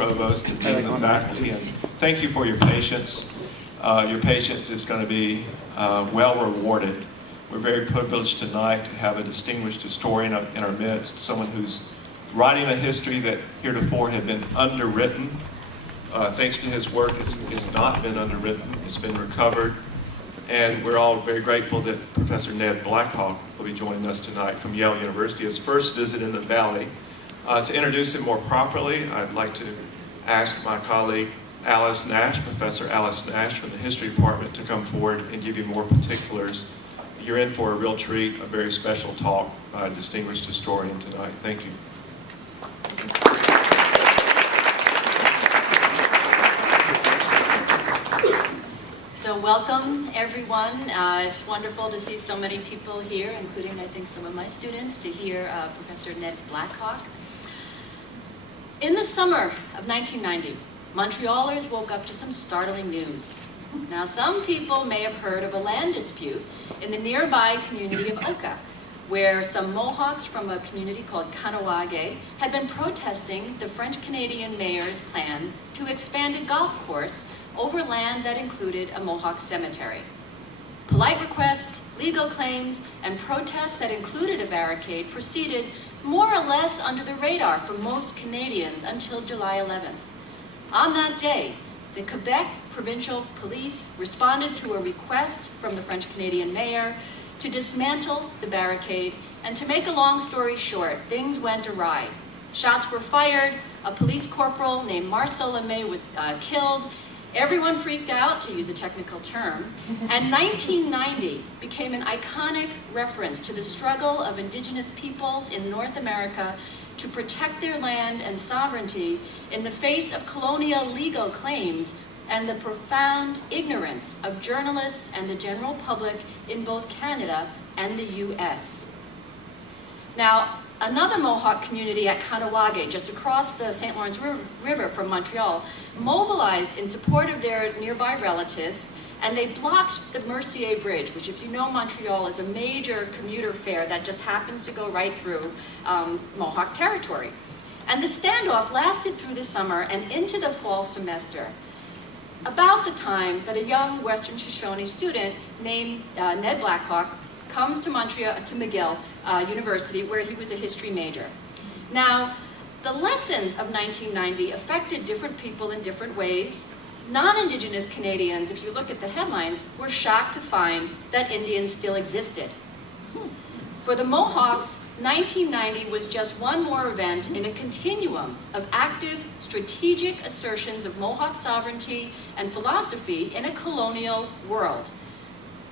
Provost and Dean of the faculty, and thank you for your patience. Your patience is going to be well rewarded. We're very privileged tonight to have a distinguished historian in our midst, someone who's writing a history that heretofore had been underwritten. Thanks to his work, it's not been underwritten, it's been recovered. And we're all very grateful that Professor Ned Blackhawk will be joining us tonight from Yale University, his first visit in the Valley. To introduce him more properly, I'd like to ask my colleague Alice Nash, Professor Alice Nash from the History Department, to come forward and give you more particulars. You're in for a real treat, a very special talk by a distinguished historian tonight. Thank you. So welcome, everyone. It's wonderful to see so many people here, including, I think, some of my students, to hear Professor Ned Blackhawk. In the summer of 1990, Montrealers woke up to some startling news. Now, some people may have heard of a land dispute in the nearby community of Oka, where some Mohawks from a community called Kahnawake had been protesting the French-Canadian mayor's plan to expand a golf course over land that included a Mohawk cemetery. Polite requests, legal claims, and protests that included a barricade proceeded more or less under the radar for most Canadians until July 11th. On that day, the Quebec Provincial Police responded to a request from the French-Canadian mayor to dismantle the barricade, and to make a long story short, things went awry. Shots were fired, a police corporal named Marcel Lemay was killed, everyone freaked out, to use a technical term, and 1990 became an iconic reference to the struggle of Indigenous peoples in North America to protect their land and sovereignty in the face of colonial legal claims and the profound ignorance of journalists and the general public in both Canada and the US. Now, another Mohawk community at Kahnawake, just across the St. Lawrence River from Montreal, mobilized in support of their nearby relatives, and they blocked the Mercier Bridge, which, if you know Montreal, is a major commuter fare that just happens to go right through Mohawk territory. And the standoff lasted through the summer and into the fall semester, about the time that a young Western Shoshone student named Ned Blackhawk comes to McGill University, where he was a history major. Now, the lessons of 1990 affected different people in different ways. Non-Indigenous Canadians, if you look at the headlines, were shocked to find that Indians still existed. For the Mohawks, 1990 was just one more event in a continuum of active, strategic assertions of Mohawk sovereignty and philosophy in a colonial world.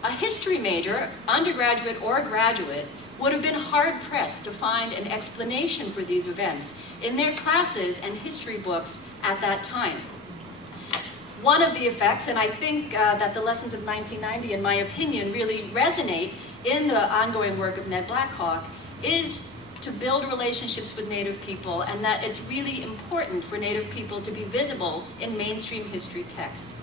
A history major, undergraduate or graduate, would have been hard-pressed to find an explanation for these events in their classes and history books at that time. One of the effects, and I think that the lessons of 1990, in my opinion, really resonate in the ongoing work of Ned Blackhawk, is to build relationships with Native people, and that it's really important for Native people to be visible in mainstream history texts.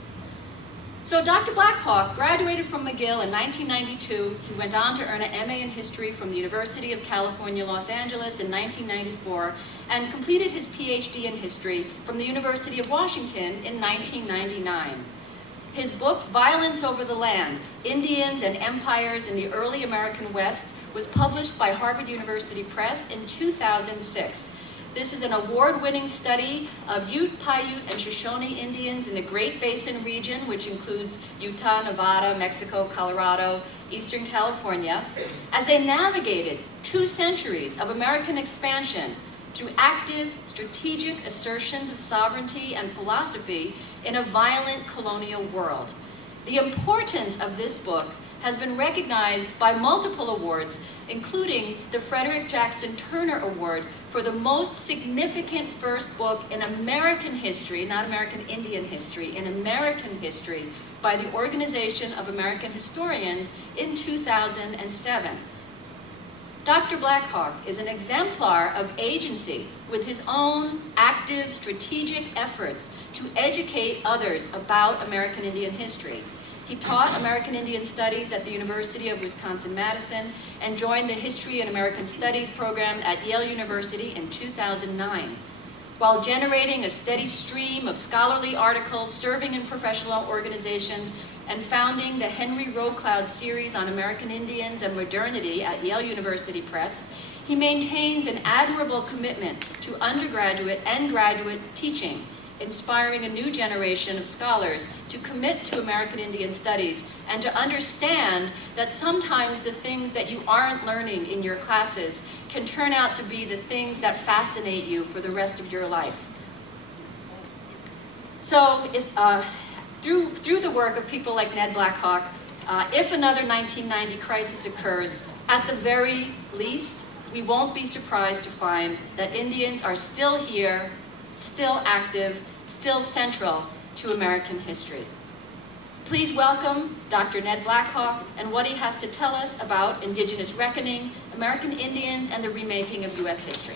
So Dr. Blackhawk graduated from McGill in 1992. He went on to earn an MA in history from the University of California, Los Angeles in 1994, and completed his PhD in history from the University of Washington in 1999. His book, Violence Over the Land, Indians and Empires in the Early American West, was published by Harvard University Press in 2006. This is an award-winning study of Ute, Paiute, and Shoshone Indians in the Great Basin region, which includes Utah, Nevada, Mexico, Colorado, Eastern California, as they navigated 2 centuries of American expansion through active, strategic assertions of sovereignty and philosophy in a violent colonial world. The importance of this book has been recognized by multiple awards, including the Frederick Jackson Turner Award for the most significant first book in American history, not American Indian history, in American history, by the Organization of American Historians in 2007. Dr. Blackhawk is an exemplar of agency with his own active, strategic efforts to educate others about American Indian history. He taught American Indian Studies at the University of Wisconsin-Madison and joined the History and American Studies program at Yale University in 2009. while generating a steady stream of scholarly articles, serving in professional organizations, and founding the Henry Rocloud series on American Indians and modernity at Yale University Press, he maintains an admirable commitment to undergraduate and graduate teaching, inspiring a new generation of scholars to commit to American Indian studies and to understand that sometimes the things that you aren't learning in your classes can turn out to be the things that fascinate you for the rest of your life. So through the work of people like Ned Blackhawk, if another 1990 crisis occurs, at the very least, we won't be surprised to find that Indians are still here, still active, still central to American history. Please welcome Dr. Ned Blackhawk and what he has to tell us about Indigenous reckoning, American Indians, and the remaking of U.S. history.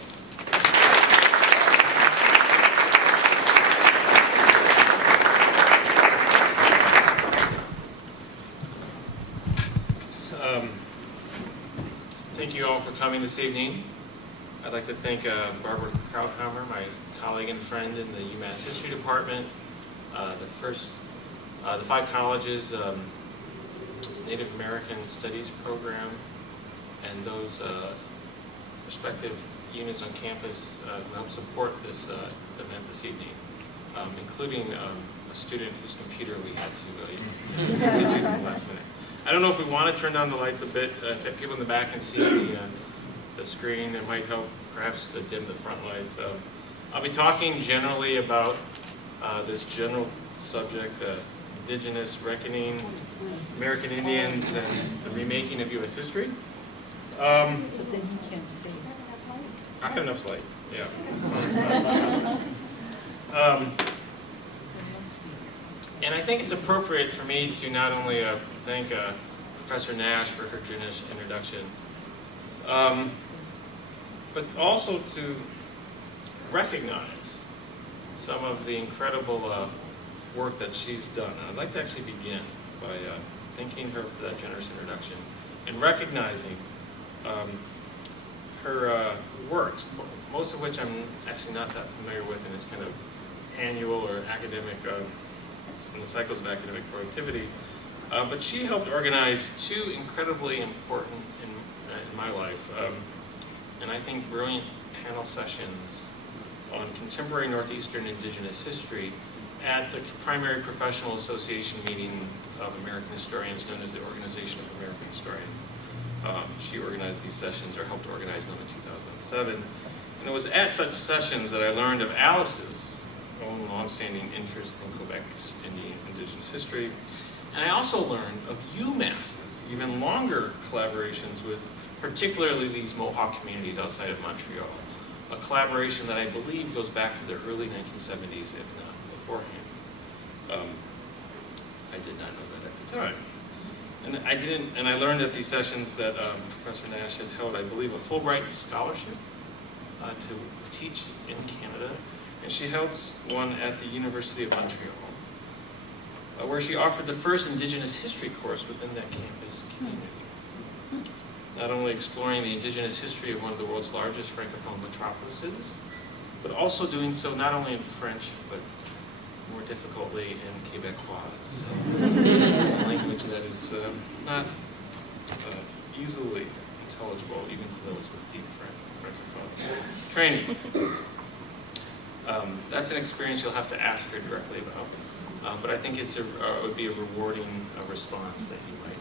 Thank you all for coming this evening. I'd like to thank Barbara Krauthammer, my colleague and friend in the UMass History Department, the 5 colleges Native American Studies program, and those respective units on campus who helped support this event this evening, including a student whose computer we had to institute in the last minute. I don't know if we want to turn down the lights a bit. If people in the back can see the screen, it might help perhaps to dim the front lights. I'll be talking generally about this general subject, Indigenous reckoning, American Indians, and the remaking of U.S. history. But then you can't see. I have enough light, yeah. And I think it's appropriate for me to not only thank Professor Nash for her generous introduction, but also to recognize some of the incredible work that she's done. I'd like to actually begin by thanking her for that generous introduction and recognizing her works, most of which I'm actually not that familiar with, and it's kind of annual or academic in the cycles of academic productivity. But she helped organize 2 incredibly important in my life, and I think brilliant panel sessions on contemporary Northeastern Indigenous history at the primary professional association meeting of American historians known as the Organization of American Historians. She organized these sessions, or helped organize them in 2007. And it was at such sessions that I learned of Alice's own longstanding interest in Quebec's Indigenous history. And I also learned of UMass's even longer collaborations with particularly these Mohawk communities outside of Montreal. A collaboration that I believe goes back to the early 1970s, if not beforehand. I did not know that at the time. And I learned at these sessions that Professor Nash had held, I believe, a Fulbright scholarship to teach in Canada. And she held one at the University of Montreal, where she offered the first Indigenous history course within that campus community. Not only exploring the Indigenous history of one of the world's largest Francophone metropolises, but also doing so not only in French, but more difficultly in Quebecois, a language that is not easily intelligible even to those with deep Francophone training. That's an experience you'll have to ask her directly about, but I think it would be a rewarding response that you might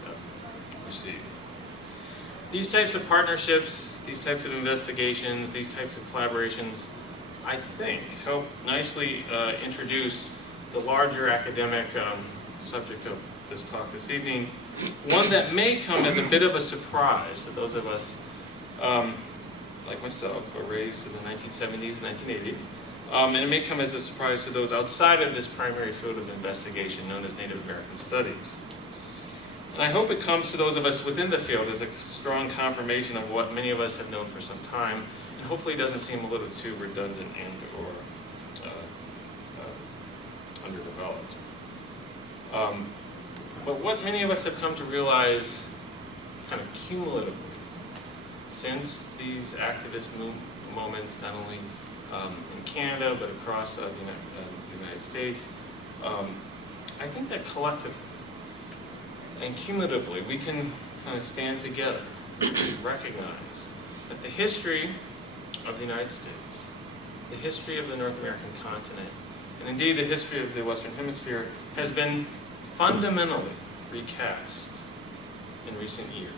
receive. These types of partnerships, these types of investigations, these types of collaborations, I think, help nicely introduce the larger academic subject of this talk this evening, one that may come as a bit of a surprise to those of us, like myself, who were raised in the 1970s and 1980s, and it may come as a surprise to those outside of this primary field of investigation known as Native American Studies. And I hope it comes to those of us within the field as a strong confirmation of what many of us have known for some time, and hopefully it doesn't seem a little too redundant and or underdeveloped. But what many of us have come to realize kind of cumulatively since these activist moments not only in Canada, but across the United States. I think that collectively and cumulatively, we can kind of stand together and recognize that the history of the United States, the history of the North American continent, and indeed the history of the Western Hemisphere has been fundamentally recast in recent years.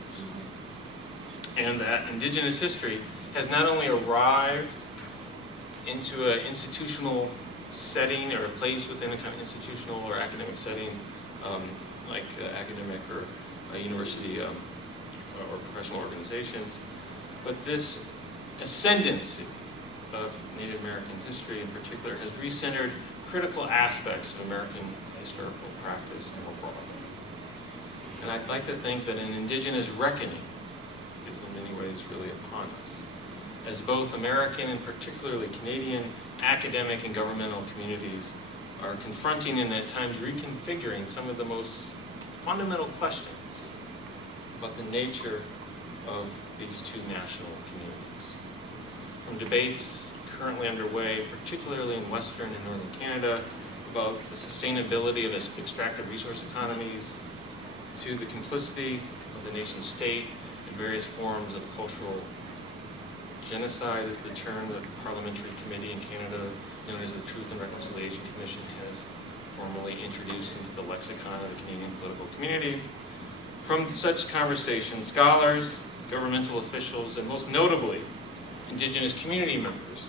And that Indigenous history has not only arrived into an institutional setting or a place within a kind of institutional or academic setting, like academic or university or professional organizations, but this ascendancy of Native American history in particular has recentered critical aspects of American historical practice more broadly. And I'd like to think that an Indigenous reckoning is in many ways really upon us, as both American and particularly Canadian academic and governmental communities are confronting and at times reconfiguring some of the most fundamental questions about the nature of these two national communities. From debates currently underway, particularly in Western and Northern Canada, about the sustainability of extractive resource economies, to the complicity of the nation state in various forms of cultural genocide is the term that the Parliamentary Committee in Canada, known as the Truth and Reconciliation Commission, has formally introduced into the lexicon of the Canadian political community. From such conversations, scholars, governmental officials, and most notably, Indigenous community members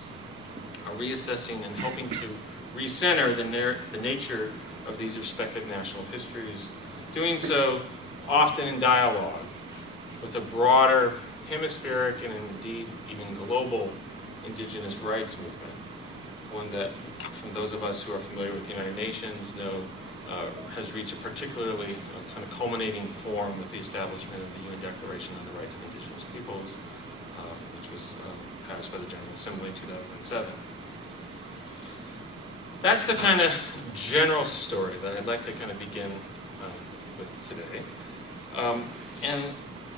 are reassessing and helping to recenter the nature of these respective national histories, doing so often in dialogue with a broader hemispheric and indeed even global Indigenous rights movement, one that, from those of us who are familiar with the United Nations, know has reached a particularly kind of culminating form with the establishment of the UN Declaration on the Rights of Indigenous Peoples, which was passed by the General Assembly in 2007. That's the kind of general story that I'd like to kind of begin with today. And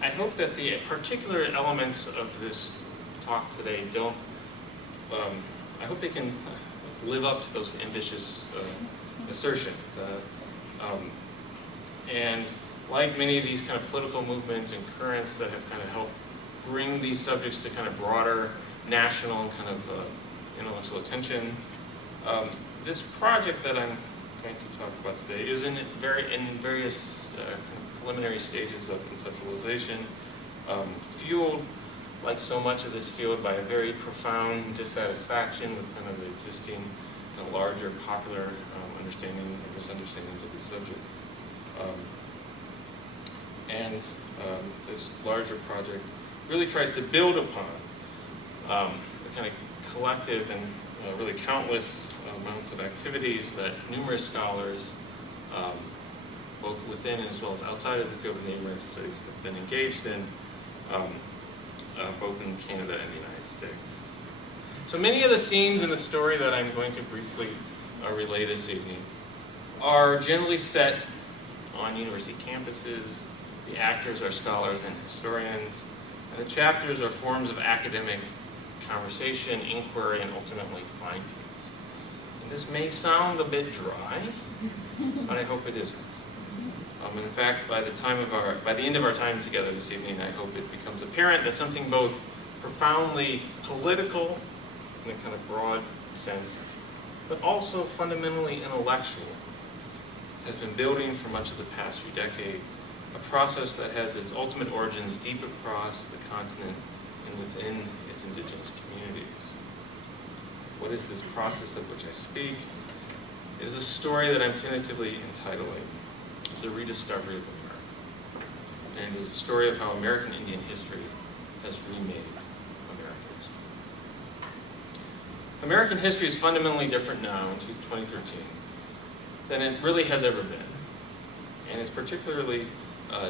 I hope that the particular elements of this talk today don't, I hope they can live up to those ambitious assertions. And like many of these kind of political movements and currents that have kind of helped bring these subjects to kind of broader national and kind of intellectual attention, this project that I'm going to talk about today is in various preliminary stages of conceptualization, fueled, like so much of this field, by a very profound dissatisfaction with kind of the existing kind of larger popular understanding or misunderstandings of these subjects. This larger project really tries to build upon the kind of collective and really countless amounts of activities that numerous scholars, both within as well as outside of the field of Native American studies, have been engaged in, both in Canada and the United States. So many of the scenes in the story that I'm going to briefly relay this evening are generally set on university campuses. The actors are scholars and historians, and the chapters are forms of academic conversation, inquiry, and ultimately findings. And this may sound a bit dry, but I hope it isn't. In fact, by the end of our time together this evening, I hope it becomes apparent that something both profoundly political in a kind of broad sense, but also fundamentally intellectual, has been building for much of the past few decades, a process that has its ultimate origins deep across the continent and within its indigenous communities. What is this process of which I speak? It is a story that I'm tentatively entitling The Rediscovery of America. And it is a story of how American Indian history has remade American history. American history is fundamentally different now in 2013 than it really has ever been. And it's particularly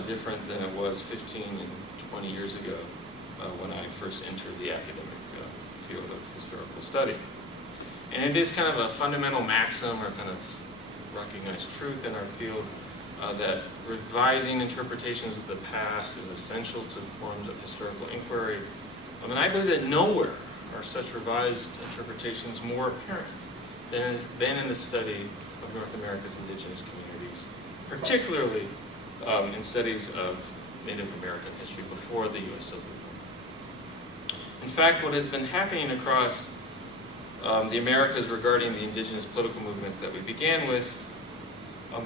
different than it was 15 and 20 years ago when I first entered the academic field of historical study. And it is kind of a fundamental maxim or kind of recognized truth in our field that revising interpretations of the past is essential to forms of historical inquiry. I mean, I believe that nowhere are such revised interpretations more apparent than in the study of North America's indigenous communities, particularly in studies of Native American history before the U.S. Civil War. In fact, what has been happening across the Americas regarding the indigenous political movements that we began with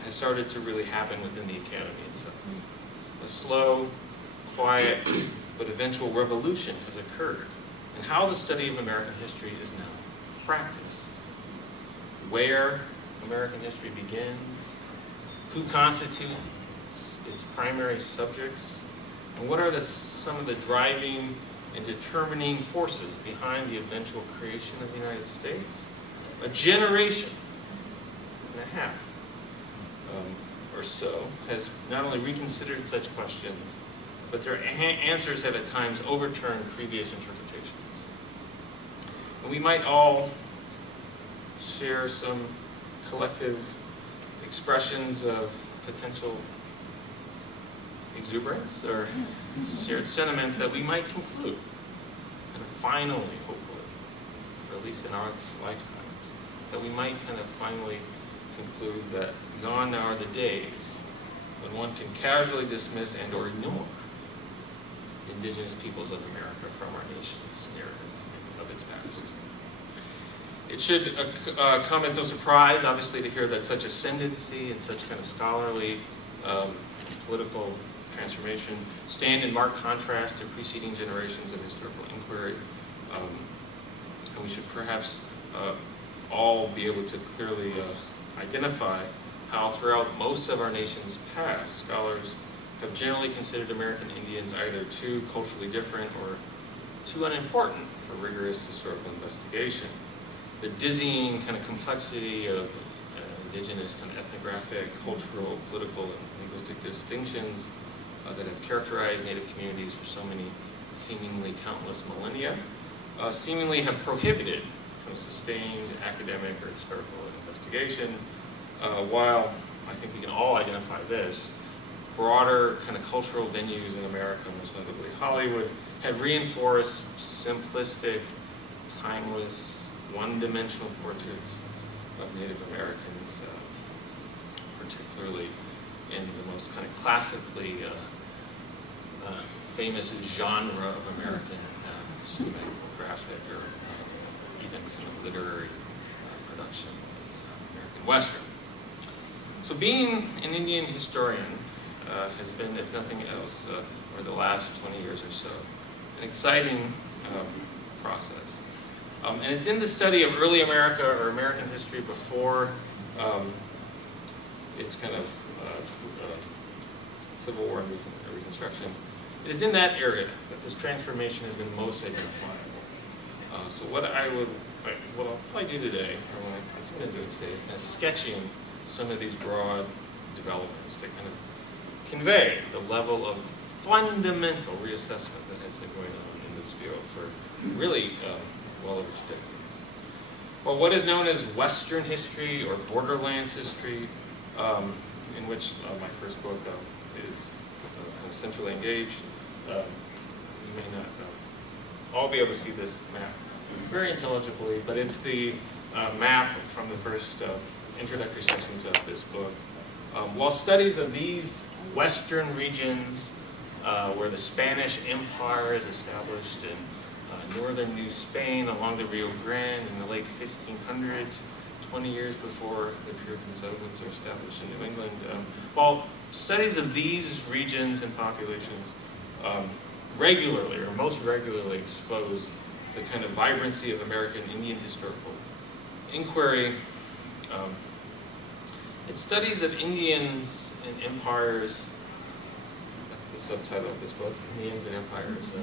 has started to really happen within the academy itself. A slow, quiet, but eventual revolution has occurred in how the study of American history is now practiced. Where American history begins, who constitutes its primary subjects, and what are some of the driving and determining forces behind the eventual creation of the United States. A generation and a half or so has not only reconsidered such questions, but their answers have at times overturned previous interpretations. And we might all share some collective expressions of potential exuberance or shared sentiments that we might conclude, kind of finally, hopefully, or at least in our lifetimes, that we might kind of finally conclude that gone now are the days when one can casually dismiss and or ignore the indigenous peoples of America from our nation's narrative of its past. It should come as no surprise, obviously, to hear that such ascendancy and such kind of scholarly political transformation stand in marked contrast to preceding generations of historical inquiry. And we should perhaps all be able to clearly identify how throughout most of our nation's past, scholars have generally considered American Indians either too culturally different or too unimportant for rigorous historical investigation. The dizzying kind of complexity of indigenous kind of ethnographic, cultural, political, and linguistic distinctions that have characterized Native communities for so many seemingly countless millennia seemingly have prohibited kind of sustained academic or historical investigation, while I think we can all identify this, broader kind of cultural venues in America, most notably Hollywood, have reinforced simplistic, timeless, one-dimensional portraits of Native Americans, particularly in the most kind of classically famous genre of American cinematographic or even kind of literary production, American Western. So being an Indian historian has been, if nothing else, over the last 20 years or so, an exciting process. And it's in the study of early America or American history before its kind of Civil War and Reconstruction. It is in that area that this transformation has been most identifiable. So what I'll probably do today, or what I intend to do today, is kind of sketching some of these broad developments to kind of convey the level of fundamental reassessment that has been going on in this field for really well over 2 decades. Well, what is known as Western history or borderlands history, in which my first book is kind of centrally engaged. You may not all be able to see this map very intelligibly, but it's the map from the first introductory sections of this book. While studies of these Western regions, where the Spanish Empire is established in northern New Spain along the Rio Grande in the late 1500s, 20 years before the Puritan settlements are established in New England. While studies of these regions and populations regularly, or most regularly, expose the kind of vibrancy of American Indian historical inquiry, its studies of Indians and empires, that's the subtitle of this book, Indians and Empires.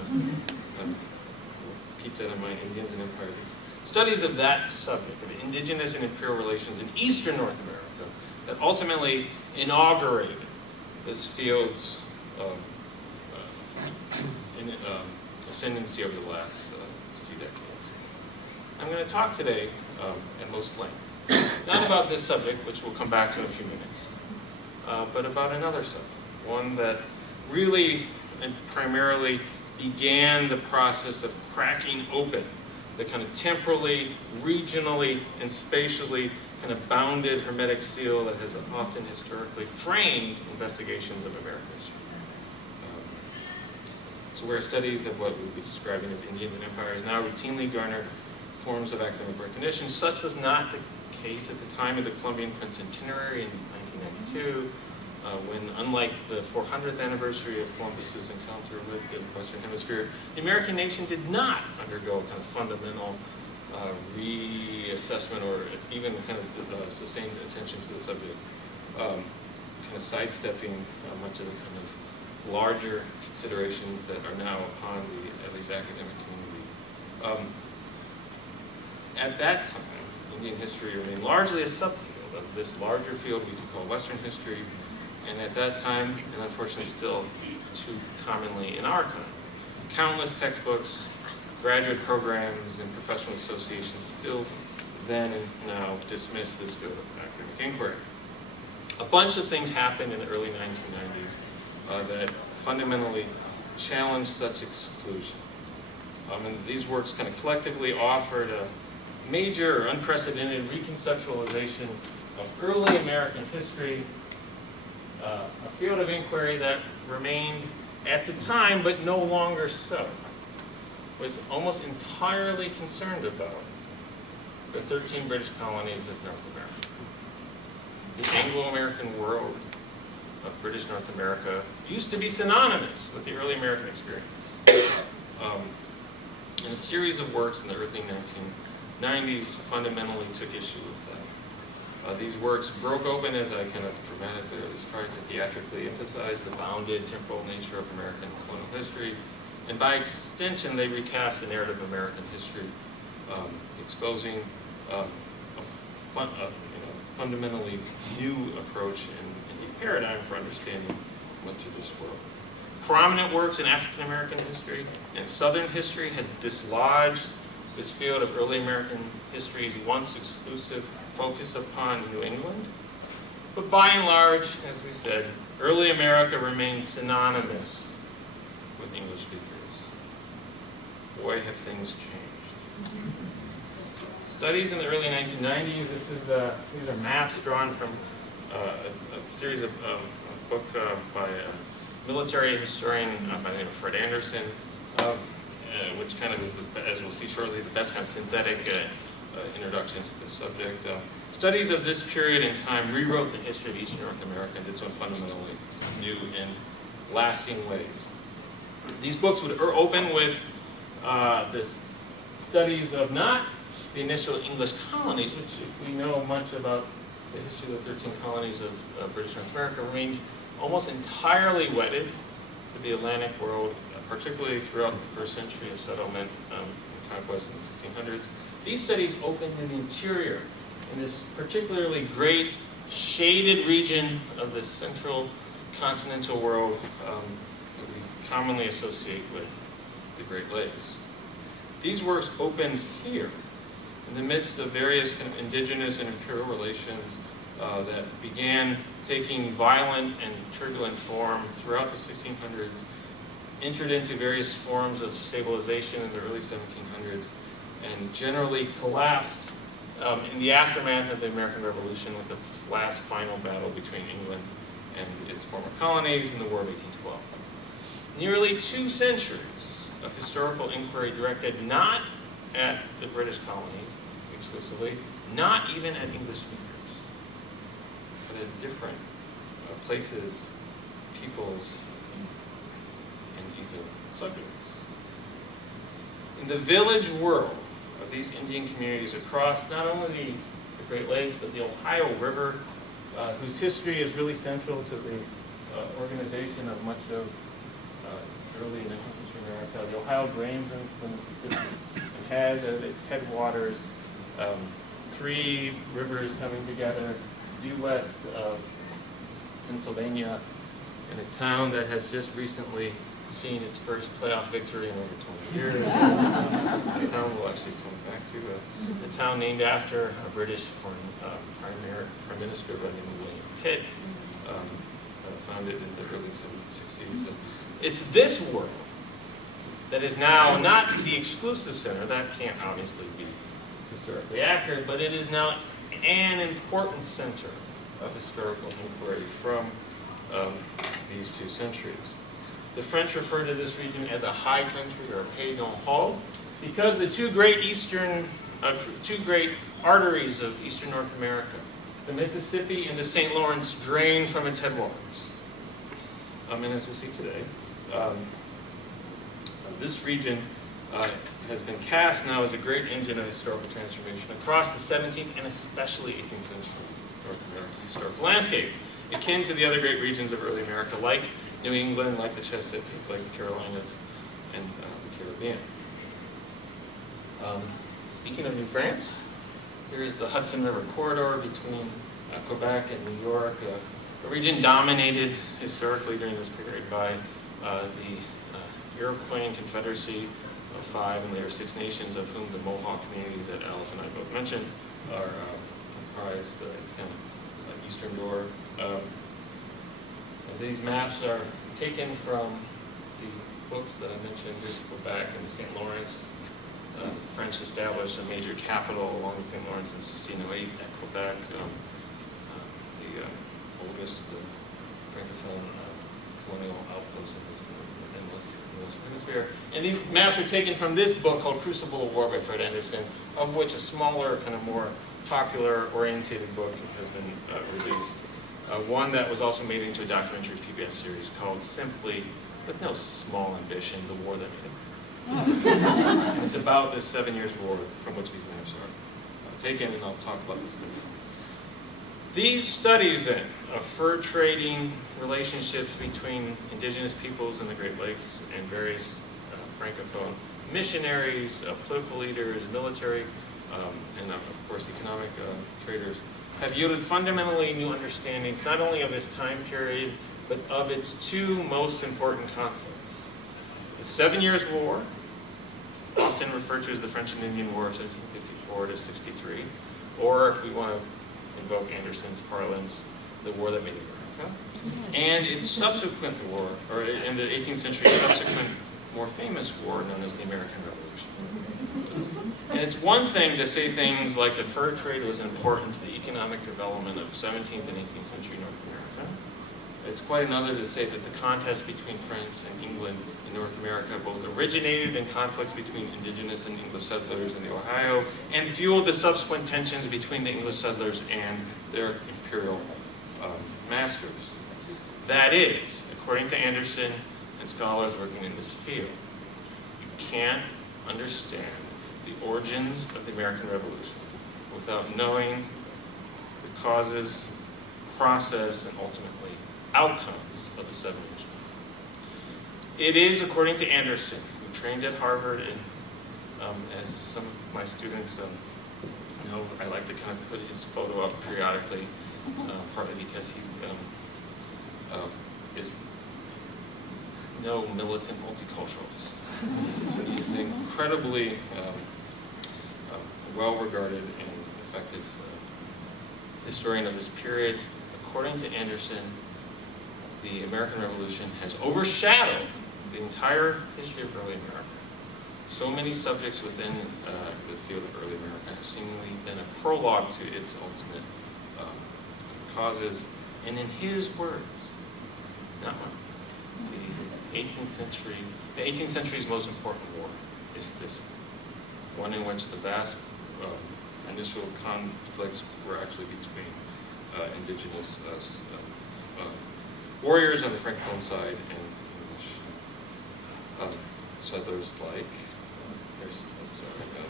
Keep that in mind, Indians and Empires. It's studies of that subject, of indigenous and imperial relations in eastern North America, that ultimately inaugurated this field's ascendancy over the last few decades. I'm going to talk today at most length, not about this subject, which we'll come back to in a few minutes, but about another subject, one that really and primarily began the process of cracking open that kind of temporally, regionally, and spatially kind of bounded hermetic seal that has often historically framed investigations of American history. So where studies of what we would be describing as Indians and empires now routinely garner forms of academic recognition, such was not the case at the time of the Columbian Quincentenary in 1992, when, unlike the 400th anniversary of Columbus's encounter with the Western Hemisphere, the American nation did not undergo a kind of fundamental reassessment or even kind of sustained attention to the subject, kind of sidestepping much of the kind of larger considerations that are now upon the, at least, academic community. At that time, Indian history remained largely a subfield of this larger field we could call Western history, and at that time, and unfortunately still too commonly in our time, countless textbooks, graduate programs, and professional associations still then and now dismiss this field of academic inquiry. A bunch of things happened in the early 1990s that fundamentally challenged such exclusion. And these works kind of collectively offered a major or unprecedented reconceptualization of early American history, a field of inquiry that remained at the time, but no longer so, was almost entirely concerned about the 13 British colonies of North America. The Anglo-American world of British North America used to be synonymous with the early American experience. And a series of works in the early 1990s fundamentally took issue with that. These works broke open, as I kind of dramatically, or at least tried to theatrically emphasize, the bounded temporal nature of American colonial history, and by extension, they recast the narrative of American history, exposing a fundamentally new approach and a paradigm for understanding much of this world. Prominent works in African American history and Southern history had dislodged this field of early American history's once exclusive focus upon New England. But by and large, as we said, early America remained synonymous with English speakers. Boy, have things changed. Studies in the early 1990s, these are maps drawn from a series of a book by a military historian by the name of Fred Anderson, which kind of is, as we'll see shortly, the best kind of synthetic introduction to this subject. Studies of this period in time rewrote the history of Eastern North America and did so in fundamentally new and lasting ways. These books would open with the studies of not the initial English colonies, which, if we know much about the history of the 13 colonies of British North America, remained almost entirely wedded to the Atlantic world, particularly throughout the first century of settlement and conquest in the 1600s. These studies opened in the interior, in this particularly great shaded region of the central continental world that we commonly associate with the Great Lakes. These works opened here, in the midst of various kind of indigenous and imperial relations that began taking violent and turbulent form throughout the 1600s, entered into various forms of stabilization in the early 1700s, and generally collapsed in the aftermath of the American Revolution with the last final battle between England and its former colonies in the War of 1812. Nearly 2 centuries of historical inquiry directed not at the British colonies exclusively, not even at English speakers, but at different places, peoples, and even subjects. In the village world of these Indian communities across not only the Great Lakes, but the Ohio River, whose history is really central to the organization of much of early 19th century America. The Ohio drains into the Mississippi and has at its headwaters 3 rivers coming together due west of Pennsylvania, in a town that has just recently seen its first playoff victory in over 20 years. The town will actually come back to a town named after a British Prime Minister by the name of William Pitt, founded in the early 1760s. It's this world that is now not the exclusive center, that can't obviously be historically accurate, but it is now an important center of historical inquiry from these 2 centuries. The French refer to this region as a high country, or a pays d'un haut, because the two great arteries of eastern North America, the Mississippi and the St. Lawrence, drain from its headwaters. And as we'll see today, this region has been cast now as a great engine of historical transformation across the 17th and especially 18th century North American historical landscape, akin to the other great regions of early America, like New England, like the Chesapeake, like the Carolinas, and the Caribbean. Speaking of New France, here is the Hudson River corridor between Quebec and New York, a region dominated historically during this period by the Iroquois Confederacy of 5 and later 6 nations, of whom the Mohawk communities that Alice and I both mentioned are comprised. It's kind of eastern door. These maps are taken from the books that I mentioned, Quebec and the St. Lawrence. The French established a major capital along the St. Lawrence in 1608 at Quebec, the oldest Francophone colonial outpost in this hemisphere. And these maps are taken from this book called Crucible of War by Fred Anderson, of which a smaller, kind of more popular orientated book has been released. One that was also made into a documentary PBS series called simply, with no small ambition, The War That Made America. And it's about this 7 Years' War from which these maps are taken, and I'll talk about this in a minute. These studies then of fur trading, relationships between indigenous peoples in the Great Lakes and various Francophone missionaries, political leaders, military, and of course economic traders, have yielded fundamentally new understandings not only of this time period, but of its 2 most important conflicts. The 7 Years' War, often referred to as the French and Indian War of 1754 to 63, or if we want to invoke Anderson's parlance, the War That Made America, and its subsequent war, or in the 18th century, subsequent more famous war known as the American Revolution. And it's one thing to say things like the fur trade was important to the economic development of 17th and 18th century North America. It's quite another to say that the contest between France and England in North America both originated in conflicts between indigenous and English settlers in the Ohio and fueled the subsequent tensions between the English settlers and their imperial masters. That is, according to Anderson and scholars working in this field, you can't understand the origins of the American Revolution without knowing the causes, process, and ultimately outcomes of the 7 Years' War. It is, according to Anderson, who trained at Harvard, and as some of my students know, I like to kind of put his photo up periodically, partly because he is no militant multiculturalist. But he's incredibly well-regarded and effective historian of this period. According to Anderson, the American Revolution has overshadowed the entire history of early America. So many subjects within the field of early America have seemingly been a prologue to its ultimate causes. And in his words, not mine, the 18th century's most important war is this one in which the vast initial conflicts were actually between indigenous warriors on the Francophone side and English settlers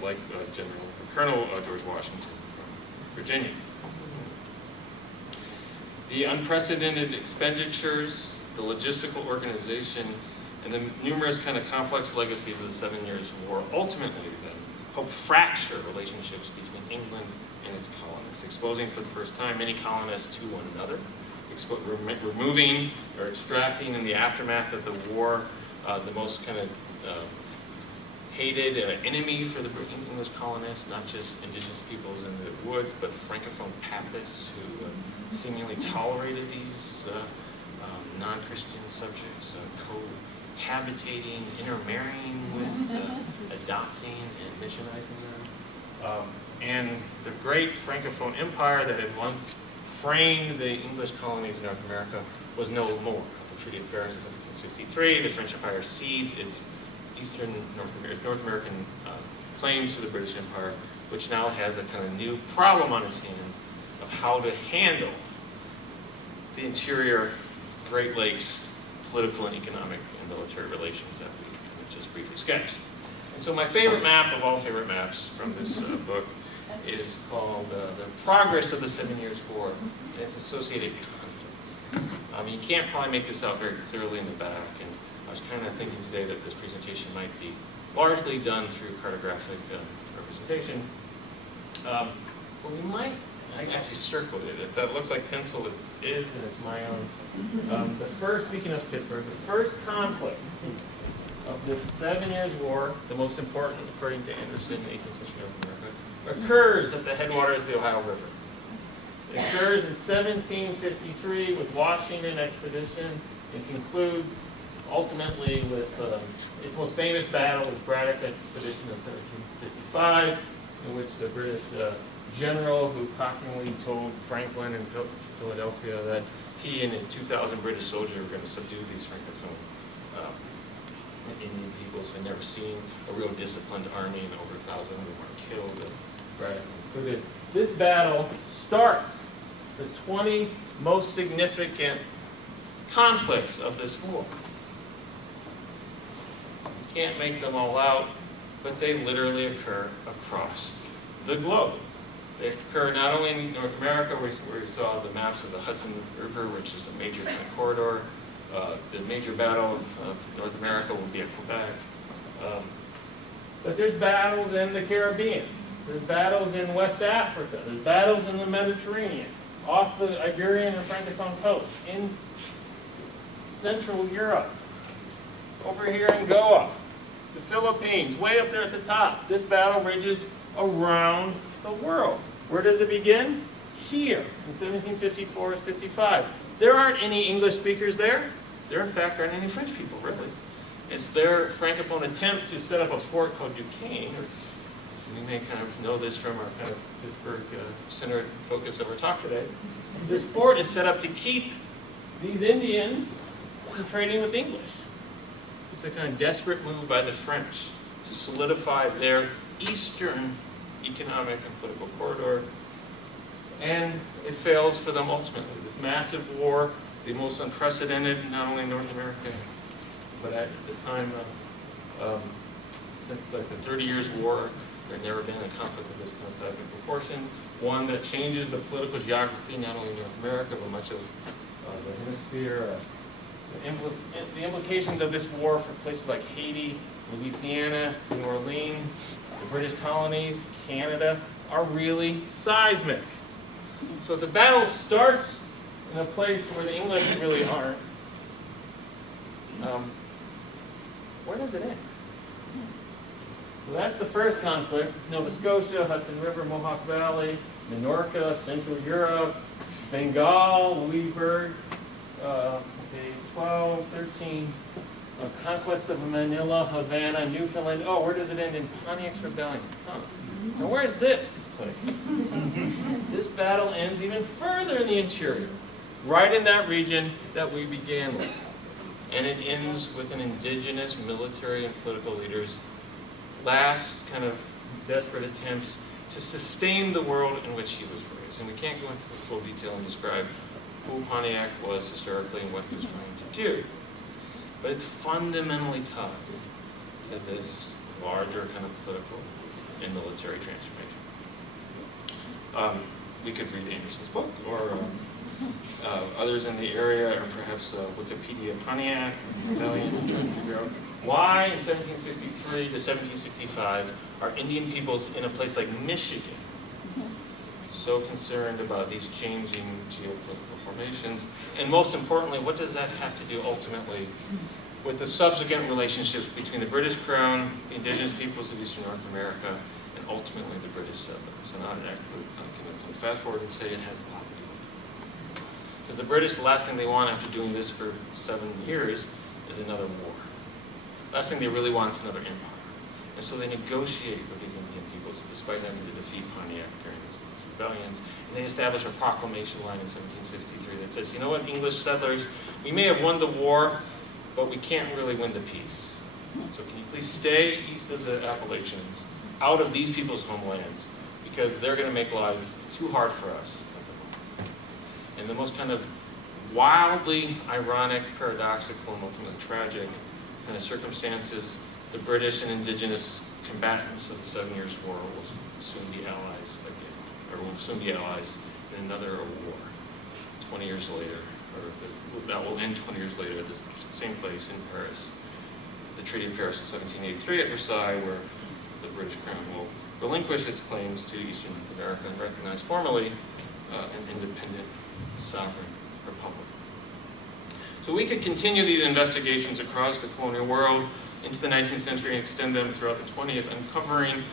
like Colonel George Washington from Virginia. The unprecedented expenditures, the logistical organization, and the numerous kind of complex legacies of the 7 Years' War ultimately then helped fracture relationships between England and its colonists, exposing for the first time many colonists to one another, removing or extracting in the aftermath of the war the most kind of hated enemy for the English colonists, not just indigenous peoples in the woods, but Francophone Papists who seemingly tolerated these non-Christian subjects, habitating, intermarrying with, adopting, and missionizing them. And the great Francophone empire that had once framed the English colonies in North America was no more. At the Treaty of Paris in 1763, the French Empire cedes its North American claims to the British Empire, which now has a kind of new problem on its hand of how to handle the interior Great Lakes political and economic and military relations that we kind of just briefly sketched. And so my favorite map of all favorite maps from this book is called The Progress of the 7 Years' War and its associated conflicts. You can't probably make this out very clearly in the back, and I was kind of thinking today that this presentation might be largely done through cartographic representation. Well, we might, I actually circled it. If that looks like pencil, it is, and it's my own. The first, speaking of Pittsburgh, the first conflict of this 7 Years' War, the most important according to Anderson in 18th century North America, occurs at the headwaters of the Ohio River. It occurs in 1753 with Washington expedition and concludes ultimately with its most famous battle was Braddock's expedition of 1755, in which the British general who mockingly told Franklin in Philadelphia that he and his 2,000 British soldiers were going to subdue these Francophone Indian peoples who had never seen a real disciplined army, and over 1,000 of them were killed. And Braddock concluded this battle starts the 20 most significant conflicts of this war. You can't make them all out, but they literally occur across the globe. They occur not only in North America, where we saw the maps of the Hudson River, which is a major kind of corridor. The major battle of North America will be at Quebec. But there's battles in the Caribbean. There's battles in West Africa. There's battles in the Mediterranean, off the Iberian and Francophone coast, in Central Europe, over here in Goa, the Philippines, way up there at the top. This battle rages around the world. Where does it begin? Here, in 1754-55. There aren't any English speakers there. There, in fact, aren't any French people, really. It's their Francophone attempt to set up a fort called Duquesne. You may kind of know this from our kind of Pittsburgh-centered focus of our talk today. This fort is set up to keep these Indians from trading with English. It's a kind of desperate move by the French to solidify their eastern economic and political corridor. And it fails for them ultimately. This massive war, the most unprecedented, not only in North America, but at the time, since like the 30 Years' War, there had never been a conflict of this kind of size and proportion. One that changes the political geography, not only in North America, but much of the hemisphere. The implications of this war for places like Haiti, Louisiana, New Orleans, the British colonies, Canada, are really seismic. So the battle starts in a place where the English really aren't. Where does it end? Well, that's the first conflict. Nova Scotia, Hudson River, Mohawk Valley, Minorca, Central Europe, Bengal, Louisburg, 12, 13, conquest of Manila, Havana, Newfoundland. Oh, where does it end? In Pontiac's Rebellion. Huh. Now where's this place? This battle ends even further in the interior, right in that region that we began with. And it ends with an indigenous military and political leaders' last kind of desperate attempts to sustain the world in which he was raised. And we can't go into the full detail and describe who Pontiac was historically and what he was trying to do. But it's fundamentally tied to this larger kind of political and military transformation. We could read Anderson's book, or others in the area, or perhaps Wikipedia Pontiac, Rebellion, and trying to figure out why in 1763 to 1765 are Indian peoples in a place like Michigan so concerned about these changing geopolitical formations? And most importantly, what does that have to do ultimately with the subsequent relationships between the British Crown, the indigenous peoples of Eastern North America, and ultimately the British settlers? And I'm going to fast forward and say it has a lot to do with it. Because the British, the last thing they want after doing this for 7 years is another war. last thing they really want is another empire. And so they negotiate with these Indian peoples despite having to defeat Pontiac during these rebellions. And they establish a proclamation line in 1763 that says, you know what, English settlers, we may have won the war, but we can't really win the peace. So can you please stay east of the Appalachians, out of these people's homelands, because they're going to make life too hard for us. And the most kind of wildly ironic, paradoxical, and ultimately tragic kind of circumstances, the British and Indigenous combatants of the 7 Years' War will soon be allies again, or will soon be allies in another war 20 years later, or that will end 20 years later at the same place in Paris. The Treaty of Paris in 1783 at Versailles, where the British Crown will relinquish its claims to Eastern North America and recognize formally an independent, sovereign republic. So we could continue these investigations across the colonial world into the 19th century and extend them throughout the 20th, uncovering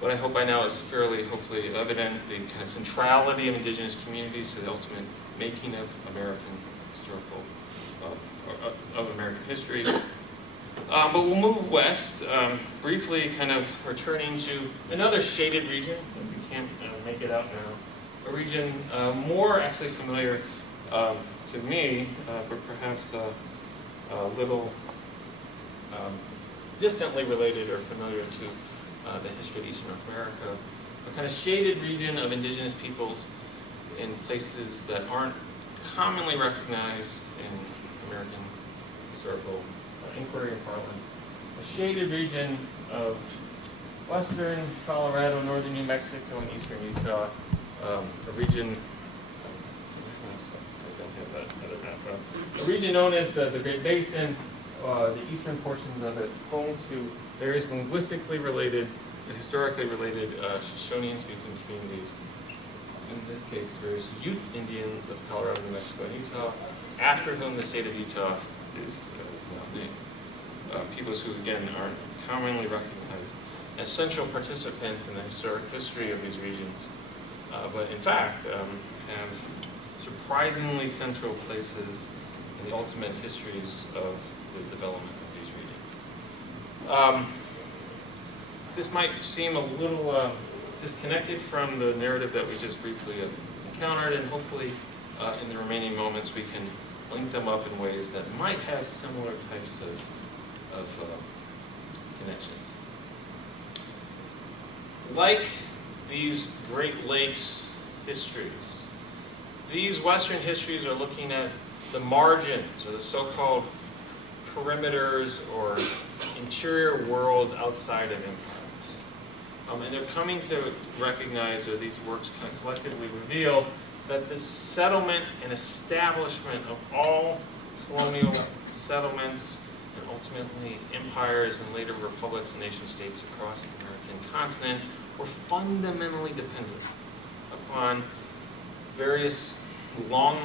what I hope by now is fairly, hopefully evident, the kind of centrality of Indigenous communities to the ultimate making of American historical, of American history. But we'll move west, briefly kind of returning to another shaded region, if you can't make it out now. A region more actually familiar to me, but perhaps a little distantly related or familiar to the history of Eastern North America. A kind of shaded region of indigenous peoples in places that aren't commonly recognized in American historical inquiry and parlance. A shaded region of western Colorado, northern New Mexico, and eastern Utah. A region, I don't have that other map. A region known as the Great Basin, the eastern portions of it, home to various linguistically related and historically related Shoshone-speaking communities. In this case, various Ute Indians of Colorado, New Mexico, and Utah, after whom the state of Utah is now named. Peoples who, again, aren't commonly recognized as central participants in the historic history of these regions, but in fact have surprisingly central places in the ultimate histories of the development of these regions. This might seem a little disconnected from the narrative that we just briefly encountered, and hopefully in the remaining moments we can link them up in ways that might have similar types of connections. Like these Great Lakes histories, these Western histories are looking at the margins, or the so-called perimeters or interior worlds outside of empires. And they're coming to recognize, or these works kind of collectively reveal, that the settlement and establishment of all colonial settlements and ultimately empires and later republics and nation states across the American continent were fundamentally dependent upon various long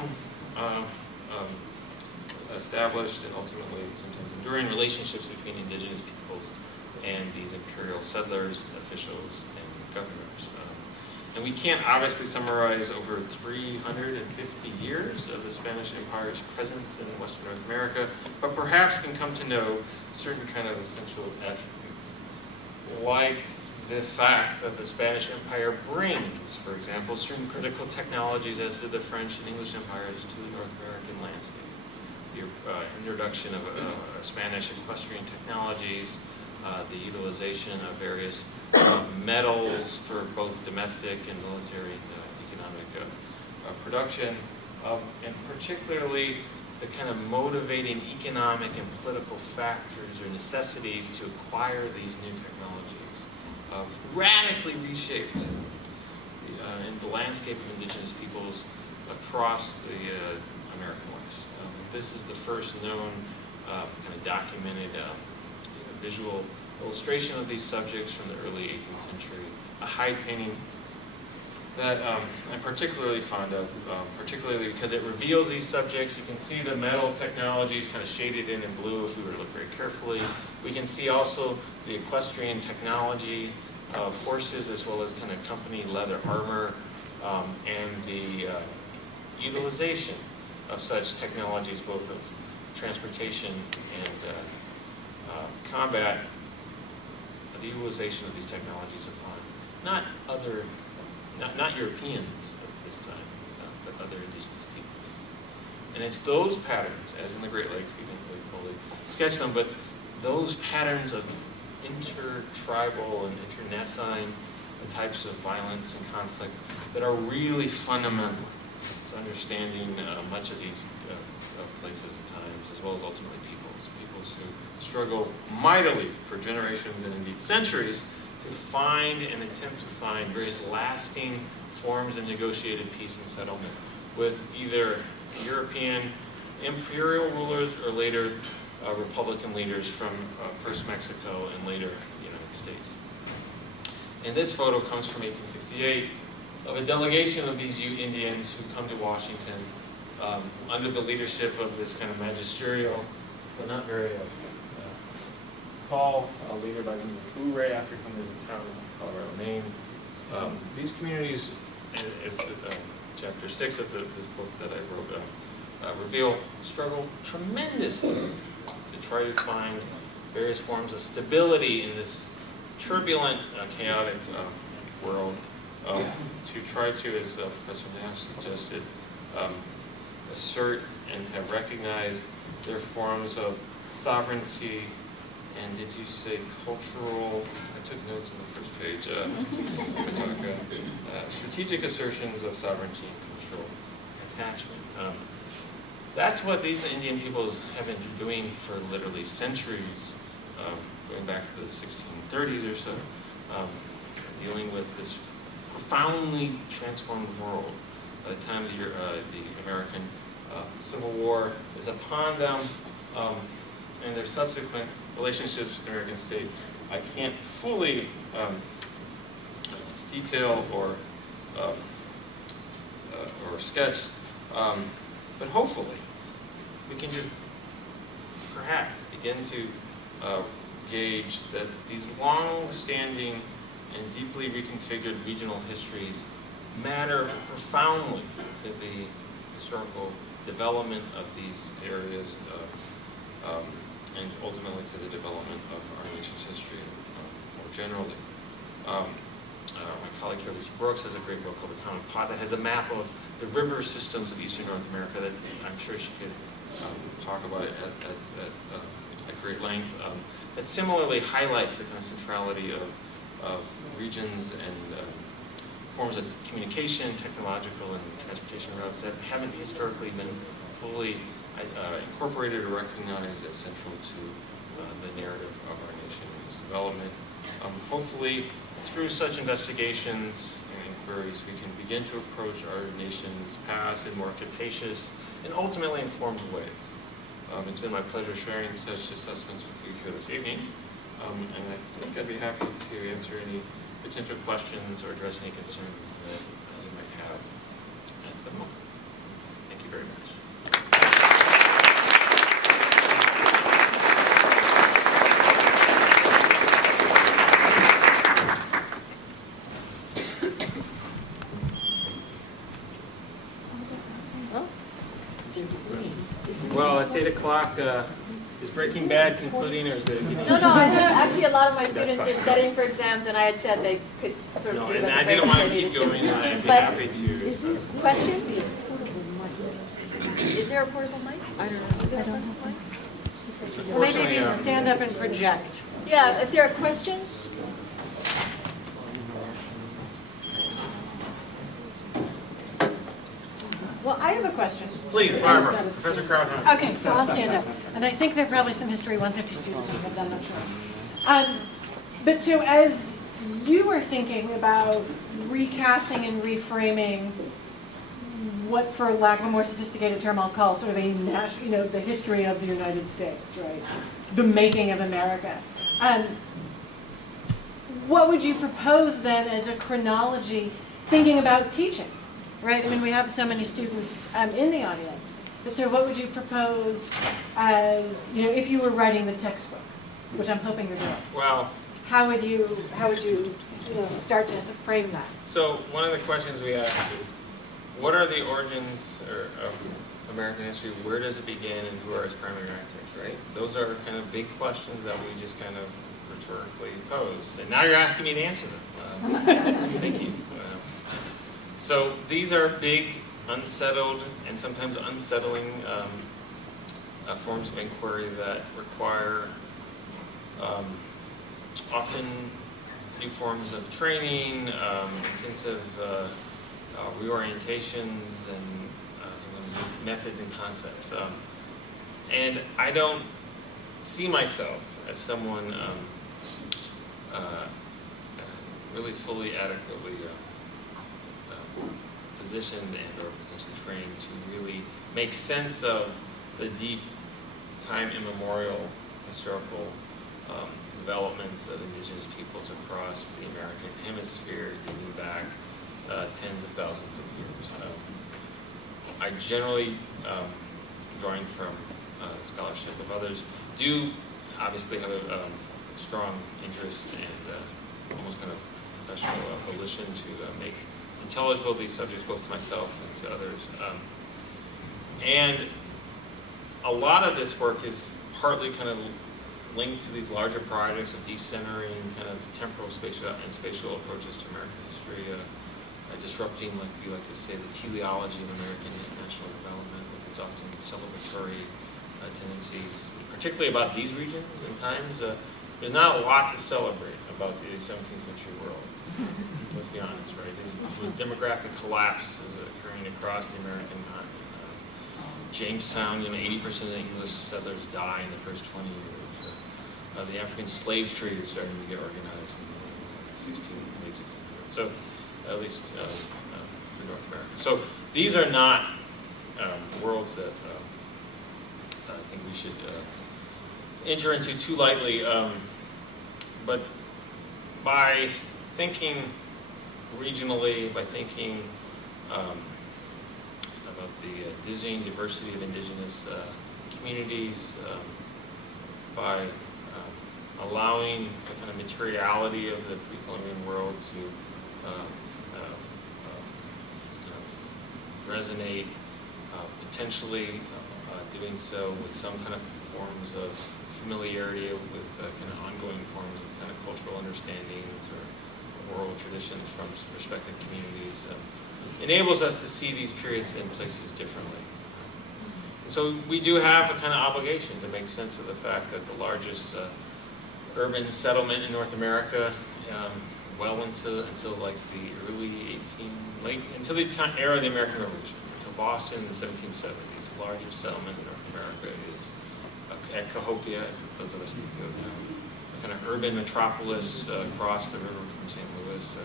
established and ultimately sometimes enduring relationships between indigenous peoples and these imperial settlers, officials, and governors. And we can't obviously summarize over 350 years of the Spanish Empire's presence in Western North America, but perhaps can come to know certain kind of essential attributes, like the fact that the Spanish Empire brings, for example, certain critical technologies, as did the French and English empires, to the North American landscape. The introduction of Spanish equestrian technologies, the utilization of various metals for both domestic and military and economic production, and particularly the kind of motivating economic and political factors or necessities to acquire these new technologies, radically reshaped in the landscape of indigenous peoples across the American West. This is the first known kind of documented visual illustration of these subjects from the early 18th century. A hide painting that I'm particularly fond of, particularly because it reveals these subjects. You can see the metal technologies kind of shaded in blue if we were to look very carefully. We can see also the equestrian technology of horses, as well as kind of company leather armor, and the utilization of such technologies, both of transportation combat the utilization of these technologies upon not Europeans at this time, but other indigenous peoples. And it's those patterns, as in the Great Lakes, we didn't really fully sketch them, but those patterns of intertribal and internecine types of violence and conflict that are really fundamental to understanding much of these places and times, as well as ultimately peoples who struggle mightily for generations and indeed centuries to find and attempt to find various lasting forms of negotiated peace and settlement with either European imperial rulers or later Republican leaders from first Mexico and later the United States. And this photo comes from 1868 of a delegation of these Indians who come to Washington under the leadership of this kind of magisterial, but not very tall leader by the name of Hooray, after coming to the town of Colorado, Maine. These communities, as chapter 6 of this book that I wrote reveal, struggle tremendously to try to find various forms of stability in this turbulent, chaotic world, to try to, as Professor Nash suggested, assert and have recognized their forms of sovereignty and, did you say, cultural, I took notes on the first page, strategic assertions of sovereignty and cultural attachment. That's what these Indian peoples have been doing for literally centuries, going back to the 1630s or so, dealing with this profoundly transformed world. By the time the American Civil War is upon them, and their subsequent relationships with the American state, I can't fully detail or sketch, but hopefully we can just perhaps begin to gauge that these long-standing and deeply reconfigured regional histories matter profoundly to the historical development of these areas and ultimately to the development of our nation's history more generally. My colleague here, Lisa Brooks, has a great book called The Common Pot that has a map of the river systems of eastern North America that I'm sure she could talk about it at great length. That similarly highlights the kind of centrality of regions and forms of communication, technological and transportation routes that haven't historically been fully incorporated or recognized as central to the narrative of our nation and its development. Hopefully, through such investigations and inquiries, we can begin to approach our nation's past in more capacious and ultimately informed ways. It's been my pleasure sharing such assessments with you here this evening, and I think I'd be happy to answer any potential questions or address any concerns that you might have at the moment. Thank you very much. Well, it's 8 o'clock. Is Breaking Bad concluding, or is it? No, I think actually a lot of my students, they're studying for exams, and I had said they could sort of No, leave and at the I break didn't if want they to keep needed going. I'd be But- happy to. Questions? Is there a portable mic? I don't know. Is there a portable mic? Or maybe you stand up and project. Yeah, if there are questions? Well, I have a question. Please, Barbara, Professor Crowdhouse. Okay, so I'll stand up. And I think there are probably some History 150 students here, but I'm not sure. But so as you were thinking about recasting and reframing what, for lack of a more sophisticated term, I'll call sort of a national, the history of the United States, right? The making of America. What would you propose then as a chronology, thinking about teaching, right? I mean, we have so many students in the audience. But so what would you propose as, if you were writing the textbook, which I'm hoping you're doing? Well, How would you start to frame that? so one of the questions we ask is, what are the origins of American history? Where does it begin, and who are its primary actors? Right? Those are kind of big questions that we just kind of rhetorically pose. And now you're asking me to answer them. Thank you. So these are big, unsettled, and sometimes unsettling forms of inquiry that require often new forms of training, intensive reorientations, and sometimes methods and concepts. And I don't see myself as someone really fully adequately positioned and or potentially trained to really make sense of the deep, time immemorial historical developments of indigenous peoples across the American hemisphere, dating back tens of thousands of years. I generally, drawing from the scholarship of others, do obviously have a strong interest and almost kind of professional volition to make intelligible these subjects both to myself and to others. And a lot of this work is partly kind of linked to these larger projects of decentering kind of temporal, spatial, and spatial approaches to American history, disrupting, like we like to say, the teleology of American national development with its often celebratory tendencies, particularly about these regions and times. There's not a lot to celebrate about the 17th century world. Let's be honest, right? The demographic collapse is occurring across the American continent. Jamestown, 80% of the English settlers die in the first 20 years. The African slave trade is starting to get organized in the late 1600s. So, at least to North America. So these are not worlds that I think we should enter into too lightly. But by thinking regionally, by thinking about the dizzying diversity of indigenous communities, by allowing the kind of materiality of the pre-Columbian world to resonate, potentially doing so with some kind of forms of familiarity with kind of ongoing forms of kind of cultural understandings or oral traditions from respective communities, enables us to see these periods and places differently. And so we do have a kind of obligation to make sense of the fact that the largest urban settlement in North America, well until like the until the era of the American Revolution, until Boston in the 1770s, the largest settlement in North America is at Cahokia, as those of us in the field know, a kind of urban metropolis across the river from St. Louis.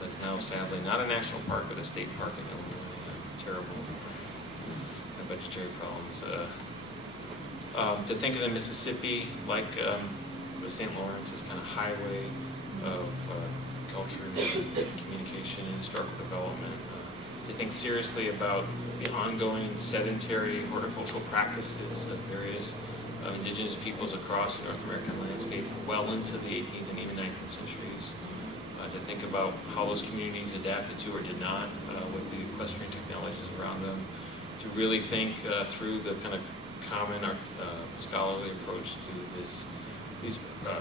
That's now sadly not a national park, but a state park in Illinois. Terrible budgetary problems. To think of the Mississippi like the St. Lawrence as kind of highway of culture, communication, and historical development. To think seriously about the ongoing sedentary horticultural practices of various indigenous peoples across the North American landscape well into the 18th and even 19th centuries. To think about how those communities adapted to or did not with the equestrian technologies around them. To really think through the kind of common scholarly approach to these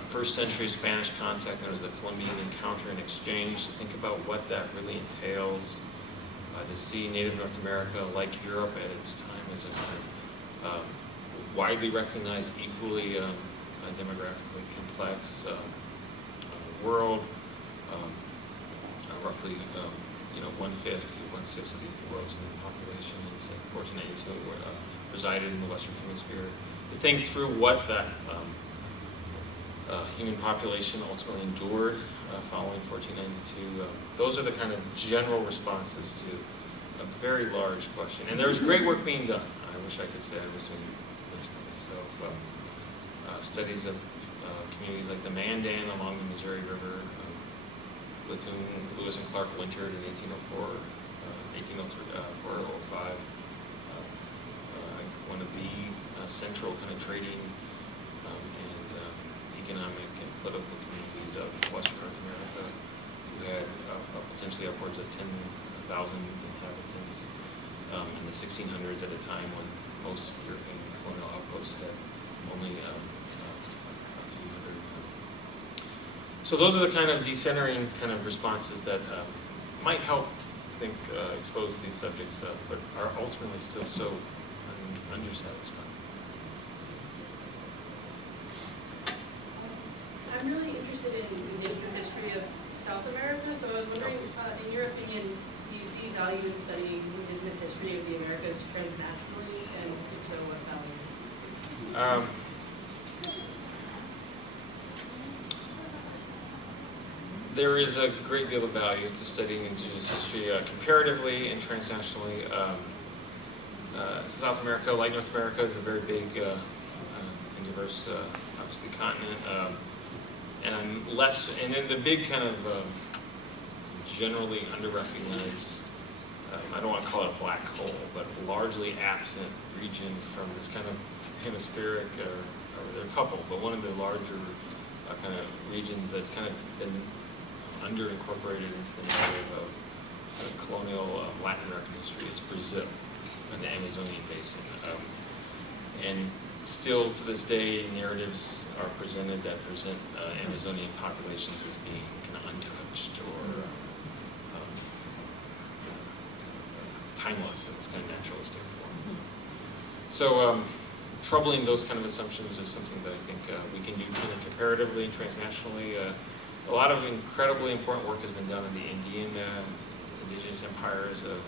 first century Spanish contact known as the Columbian encounter and exchange, to think about what that really entails, to see Native North America, like Europe at its time, as a kind of widely recognized, equally demographically complex world, roughly 1/5 to 1/6 of the world's human population in 1492 resided in the Western Hemisphere. To think through what that human population ultimately endured following 1492. Those are the kind of general responses to a very large question. And there's great work being done. I wish I could say I was doing this myself. Studies of communities like the Mandan along the Missouri River, with whom Lewis and Clark wintered in 1804, 1804 or 05. One of the central kind of trading and economic and political communities of Western North America, who had potentially upwards of 10,000 inhabitants. inhabitants in the 1600s, at a time when most European colonial outposts had only a few hundred. So those are the kind of decentering kind of responses that might help, I think, expose these subjects, but are ultimately still so undersatisfied. I'm really interested in Indigenous history of South America, so I was wondering, in your opinion, do you see value in studying Indigenous history of the Americas transnationally, and if so, what value? There is a great deal of value to studying Indigenous history comparatively and transnationally. South America, like North America, is a very big and diverse, obviously, continent. And then the big kind of generally under-recognized, I don't want to call it a black hole, but largely absent regions from this kind of hemispheric, or there are a couple, but one of the larger kind of regions that's kind of been under-incorporated into the narrative of colonial Latin American history is Brazil and the Amazonian basin. And still to this day, narratives are presented that present Amazonian populations as being kind of untouched or timeless in its kind of naturalistic form. So troubling those kind of assumptions is something that I think we can do kind of comparatively and transnationally. A lot of incredibly important work has been done in the indigenous empires of,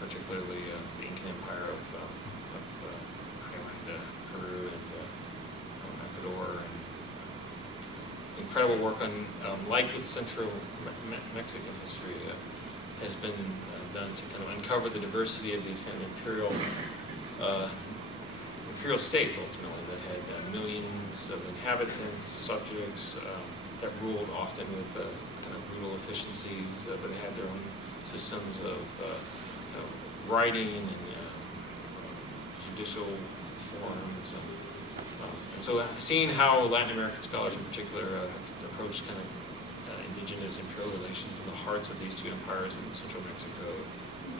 particularly the Incan Empire of Peru and Ecuador, and incredible work on, like with Central Mexican history, has been done to kind of uncover the diversity of these kind of imperial states, ultimately, that had millions of inhabitants, subjects, that ruled often with kind of brutal efficiencies, but they had their own systems of kind of writing and judicial forms. And so seeing how Latin American scholars in particular have approached kind of indigenous imperial relations in the hearts of these two empires in central Mexico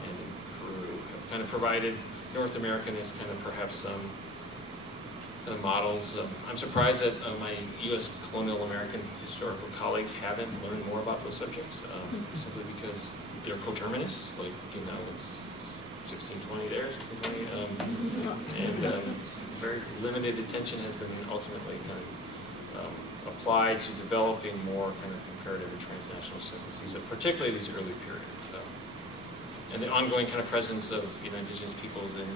and in Peru have kind of provided North American as kind of perhaps some kind of models. I'm surprised that my U.S. colonial American historical colleagues haven't learned more about those subjects, simply because they're coterminous, like, it's 1620 there, 1620, and very limited attention has been ultimately kind of applied to developing more kind of comparative and transnational syntheses, particularly these early periods. And the ongoing kind of presence of indigenous peoples in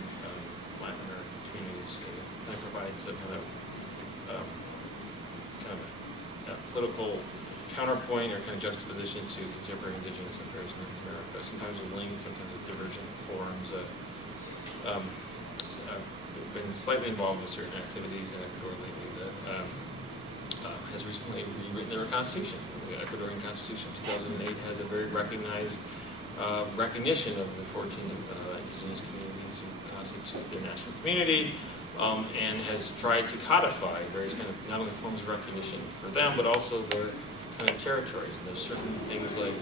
Latin American communities kind of provides a kind of political counterpoint or kind of juxtaposition to contemporary indigenous affairs in North America, sometimes with linked, sometimes with divergent forms. I've been slightly involved with certain activities in Ecuador lately that has recently rewritten their constitution. The Ecuadorian Constitution of 2008 has a very recognized recognition of the 14 indigenous communities who constitute their national community, and has tried to codify various kind of not only forms of recognition for them, but also their kind of territories. And there's certain things like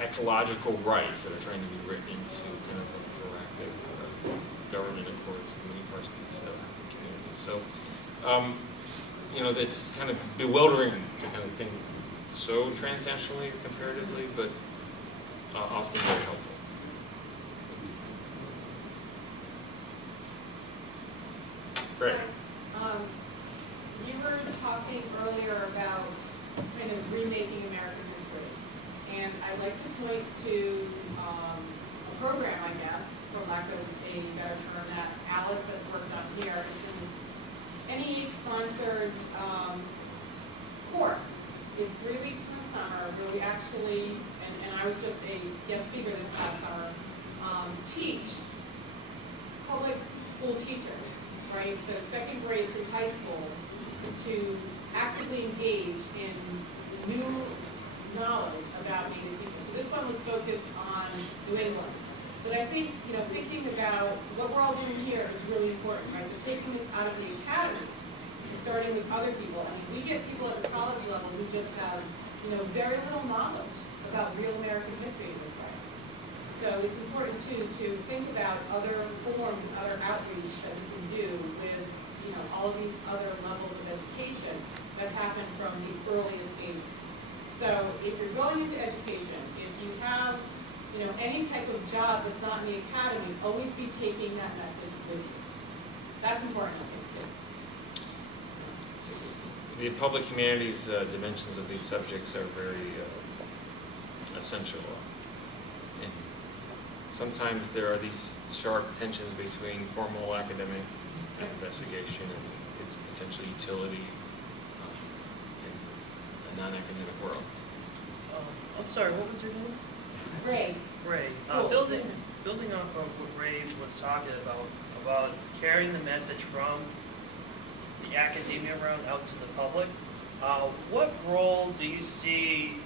ecological rights that are trying to be written into kind of like proactive government accords in many parts of these communities. So, it's kind of bewildering to kind of think so transnationally or comparatively, but often very helpful. Great. You were talking earlier about kind of remaking American history, and I'd like to point to a program, I guess, for lack of a better term, that Alice has worked on here. It's an NEH-sponsored course. It's 3 weeks in the summer where we actually, and I was just a guest speaker this past summer, teach public school teachers, right? So second grade through high school, to actively engage in new knowledge about Native people. So this one was focused on New England. But I think, thinking about what we're all doing here is really important, right? We're taking this out of the academy and starting with other people. I mean, we get people at the college level who just have, very little knowledge about real American history in this way. So it's important too to think about other forms and other outreach that we can do with, all of these other levels of education that happen from the earliest ages. So if you're going into education, if you have, any type of job that's not in the academy, always be taking that message with you. That's important, I think, too. The public humanities dimensions of these subjects are very essential. And sometimes there are these sharp tensions between formal academic investigation and its potential utility in a non-academic world. I'm sorry, what was your name? Ray. Ray. Cool. Building off of what Ray was talking about carrying the message from the academia realm out to the public, what role do you see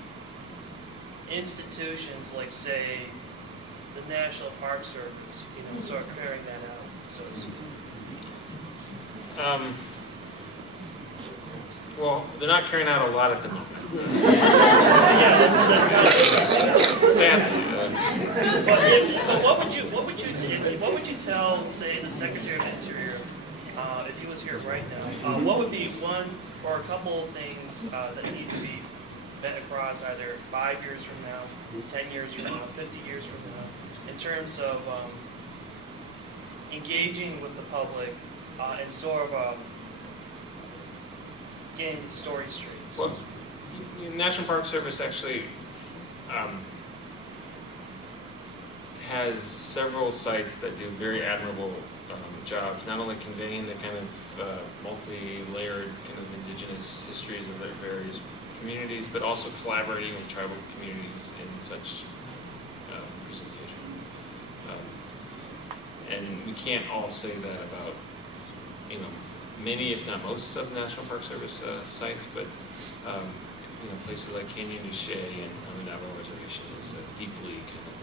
institutions like, say, the National Park Service, sort of carrying that out, so to speak? Well, they're not carrying out a lot at the moment. Yeah, that's kind of, Sadly. But what would you tell, say, the Secretary of the Interior, if he was here right now? What would be one or a couple of things that need to be met across either 5 years from now, 10 years from now, 50 years from now, in terms of engaging with the public and sort of getting the story straight? Well, National Park Service actually has several sites that do very admirable jobs, not only conveying the kind of multi-layered kind of indigenous histories of their various communities, but also collaborating with tribal communities in such presentation. And we can't all say that about, many, if not most, of National Park Service sites, but places like Canyon de Chelly and on the Navajo Reservation is deeply kind of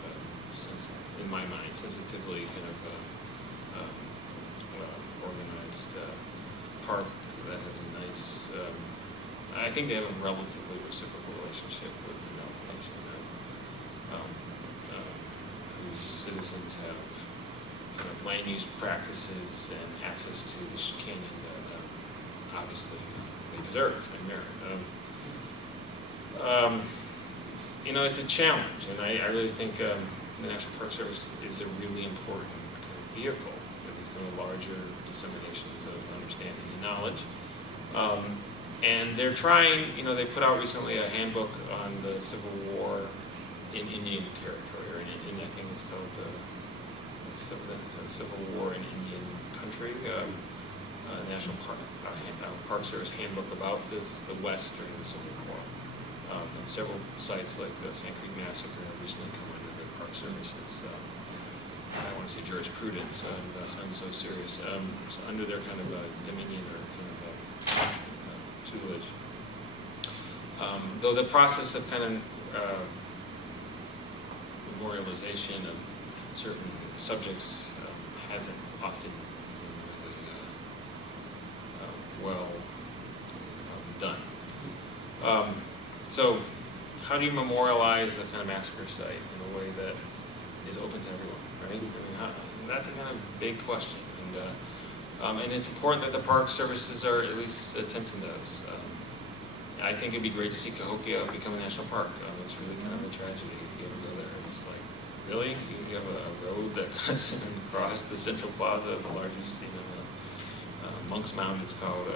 in my mind, sensitively kind of organized park that has a nice. I think they have a relatively reciprocal relationship with the Navajo Nation, whose citizens have kind of land use practices and access to the canyon that obviously they deserve and merit. It's a challenge, and I really think the National Park Service is a really important kind of vehicle for these larger disseminations of understanding and knowledge. And they're trying, they put out recently a handbook on the Civil War in Indian Territory, or in I think it's called the Civil War in Indian Country, National Park Service handbook about the West during the Civil War. And several sites like the Sand Creek Massacre have recently come under the Park Services. I want to say jurisprudence, and so serious, under their kind of dominion or kind of tutelage. Though the process of kind of memorialization of certain subjects hasn't often been really well done. So how do you memorialize a kind of massacre site in a way that is open to everyone, right? That's a kind of big question. And it's important that the Park Services are at least attempting those. I think it'd be great to see Cahokia become a national park. It's really kind of a tragedy if you ever go there. It's like, really? You have a road that cuts across the central plaza of the largest, Monk's Mound it's called.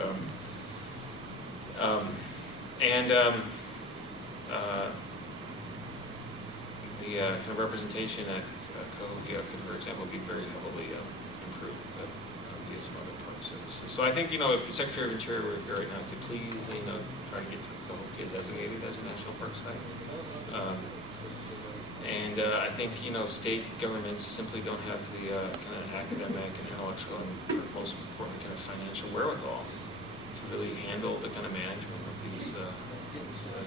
The kind of representation at Cahokia could, for example, be very heavily improved via some other park services. So I think, if the Secretary of Interior were here right now, I'd say, please, try to get to Cahokia designated as a national park site. I think, state governments simply don't have the kind of academic and intellectual and, most importantly, kind of financial wherewithal to really handle the kind of management of these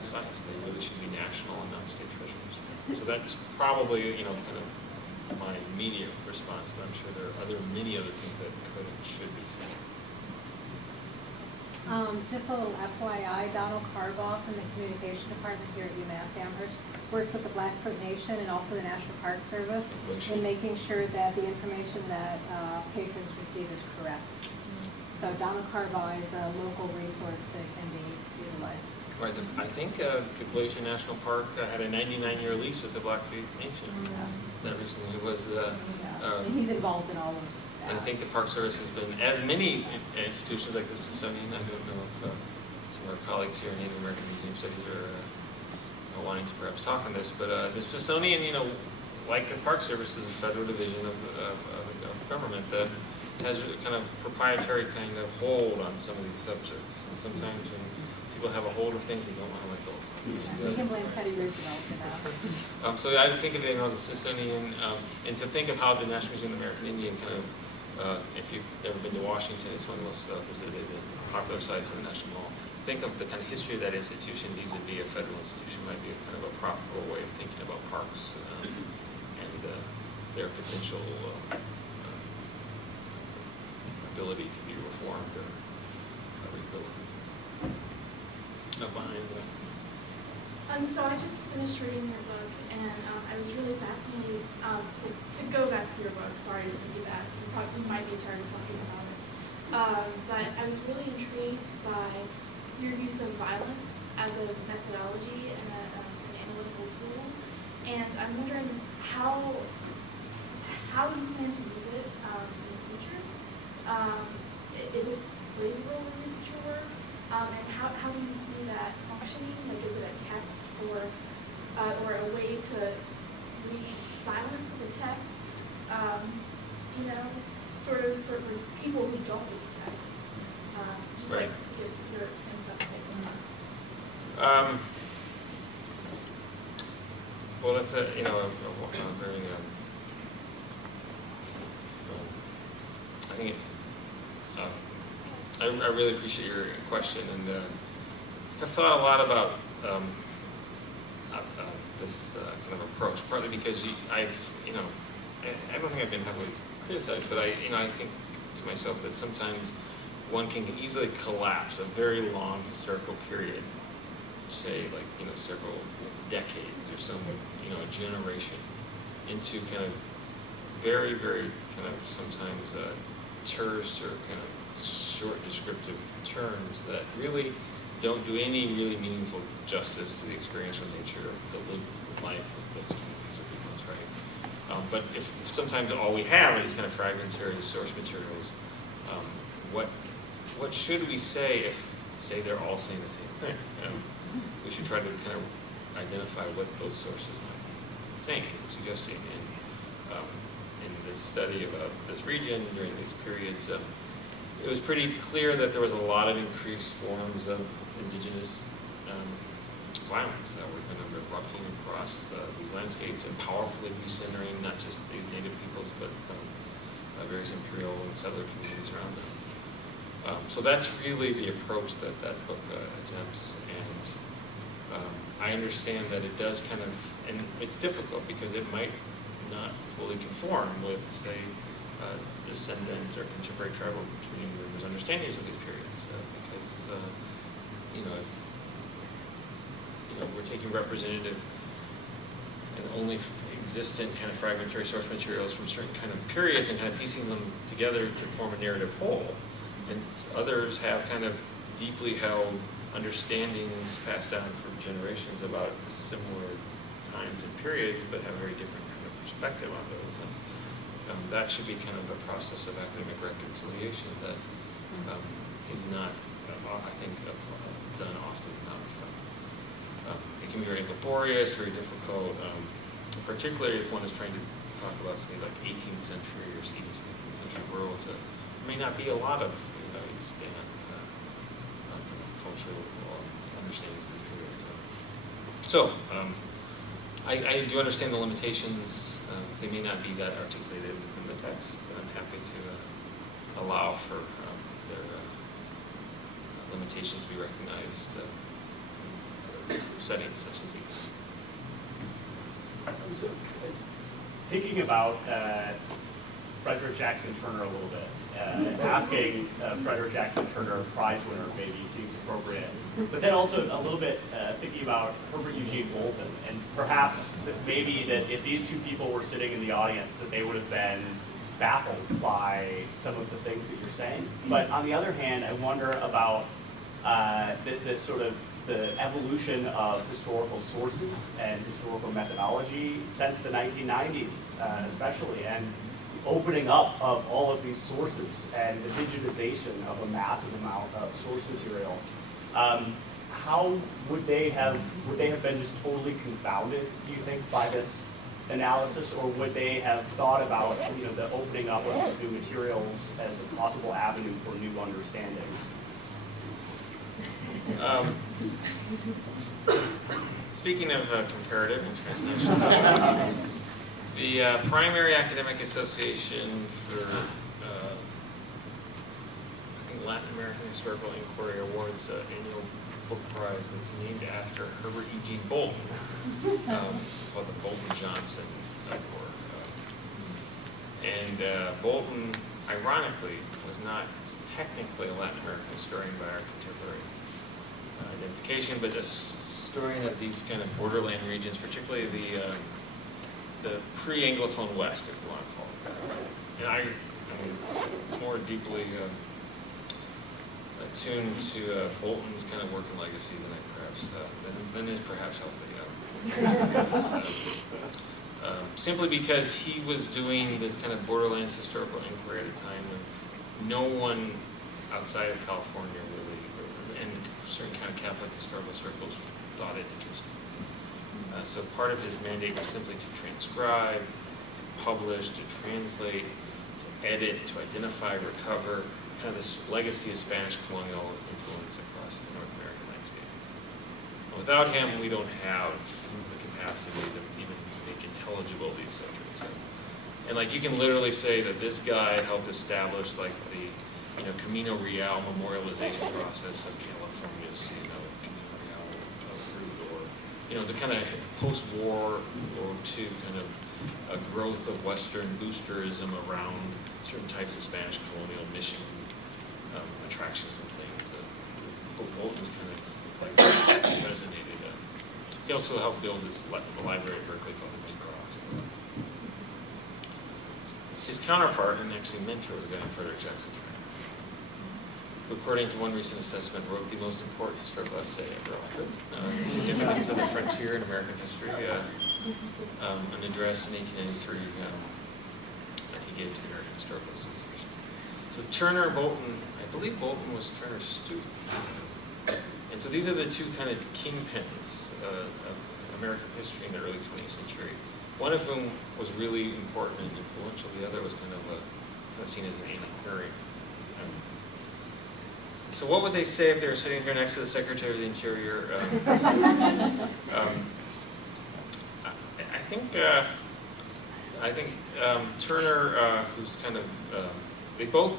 sites. They really should be national and not state treasures. So that's probably, kind of my immediate response. I'm sure there are many other things that could and should be said. Just a little FYI, Donald Carbaugh from the communication department here at UMass Amherst works with the Blackfoot Nation and also the National Park Service Gotcha. in making sure that the information that patrons receive is correct. So Donald Carval is a local resource that can be utilized. Right, I think the Glacier National Park had a 99-year lease with the Blackfoot Nation. That recently was. And he's involved in all of that. And I think the Park Service has been, as many institutions like the Smithsonian, I don't know if some of our colleagues here in Native American Museum Studies are wanting to perhaps talk on this, but the Smithsonian, like the Park Service, is a federal division of government that has a kind of proprietary kind of hold on some of these subjects. And sometimes when people have a hold of things, they don't want to let go of them. We can blame Teddy Roosevelt for that. So I think of the Smithsonian, and to think of how the National Museum of the American Indian kind of, if you've ever been to Washington, it's one of the most visited and popular sites in the National Mall. Think of the kind of history of that institution vis-a-vis a federal institution might be a kind of a profitable way of thinking about parks and their potential ability to be reformed or rebuilt. Behind that. So I just finished reading your book, and I was really fascinated to go back to your book. Sorry to do that. You might be tired of talking about it. But I was really intrigued by your use of violence as a methodology and an analytical tool. And I'm wondering how you plan to use it in the future. If it plays a role in your future work. And how do you see that functioning? Like, is it a test for, or a way to read violence as a text? Sort of for people who don't read texts. Just Right. like it's your input on that. Well, that's a very I think I really appreciate your question, and I've thought a lot about this kind of approach. Partly because I don't think I've been heavily criticized, but I think to myself that sometimes one can easily collapse a very long historical period, say like several decades or some a generation, into kind of very, very kind of sometimes terse or kind of short descriptive terms that really don't do any really meaningful justice to the experiential nature of the lived life of those communities or peoples, right? But if sometimes all we have are these kind of fragmentary source materials, what should we say if, say, they're all saying the same thing? We should try to kind of identify what those sources might be saying and suggesting. And in this study about this region during these periods, it was pretty clear that there was a lot of increased forms of indigenous violence that were kind of erupting across these landscapes and powerfully recentering not just these native peoples, but various imperial and settler communities around them. So that's really the approach that that book attempts, and I understand that it does kind of, and it's difficult because it might not fully conform with, say, descendant or contemporary tribal community members' understandings of these periods, because if we're taking representative and only existent kind of fragmentary source materials from certain kind of periods and kind of piecing them together to form a narrative whole, and others have kind of deeply held understandings passed down for generations about similar times and periods, but have a very different kind of perspective on those. And that should be kind of a process of academic reconciliation that is not, I think, done often enough. It can be very laborious, very difficult, particularly if one is trying to talk about, say, like 18th century or even 17th century worlds. There may not be a lot of extant kind of cultural understandings of these periods. So, I do understand the limitations. They may not be that articulated in the text, but I'm happy to allow for their limitations to be recognized in settings such as these. So, thinking about Frederick Frederick Jackson Turner a little bit. Asking Frederick Jackson Turner prize winner maybe seems appropriate. But then also a little bit thinking about Herbert Eugene Bolton, and perhaps that maybe that if these two people were sitting in the audience, that they would have been baffled by some of the things that you're saying. But on the other hand, I wonder about the sort of the evolution of historical sources and historical methodology since the 1990s, especially, and the opening up of all of these sources and the digitization of a massive amount of source material. How would they have been just totally confounded, do you think, by this analysis, or would they have thought about, you know, the opening up of these new materials as a possible avenue for new understanding? Speaking of comparative and translation, the primary academic association for I think Latin American Historical Inquiry Awards annual book prize that's named after Herbert Eugene Bolton, called the Bolton-Johnson Award. And Bolton, ironically, was not technically a Latin American historian by our contemporary identification, but a historian of these kind of borderland regions, particularly the pre-Anglophone West, if you want to call it that. And I'm more deeply attuned to Bolton's kind of work and legacy than is perhaps healthy. Simply because he was doing this kind of borderlands historical inquiry at a time when no one outside of California really, and certain kind of Catholic historical circles, thought it interesting. So part of his mandate was simply to transcribe, to publish, to translate, to edit, to identify, recover, kind of this legacy of Spanish colonial influence across the North American landscape. Without him, we don't have the capacity to even make intelligible these subjects. And like you can literally say that this guy helped establish like the Camino Real memorialization process of California's Camino Real route, or the kind of post-war World II kind of growth of Western boosterism around certain types of Spanish colonial mission attractions and things. Bolton's kind of like resonated. He also helped build this library at Berkeley called the Provost. His counterpart and actually mentor was a guy named Frederick Jackson Turner, who, according to one recent assessment, wrote the most important historical essay ever authored, The Significance of the Frontier in American History, an address in 1893 that he gave to the American Historical Association. So Turner, Bolton, I believe Bolton was Turner's student. And so these are the two kind of kingpins of American history in the early 20th century. One of whom was really important and influential. The other was kind of seen as an antiquarian. So what would they say if they were sitting here next to the Secretary of the Interior? I think Turner, who's kind of, they both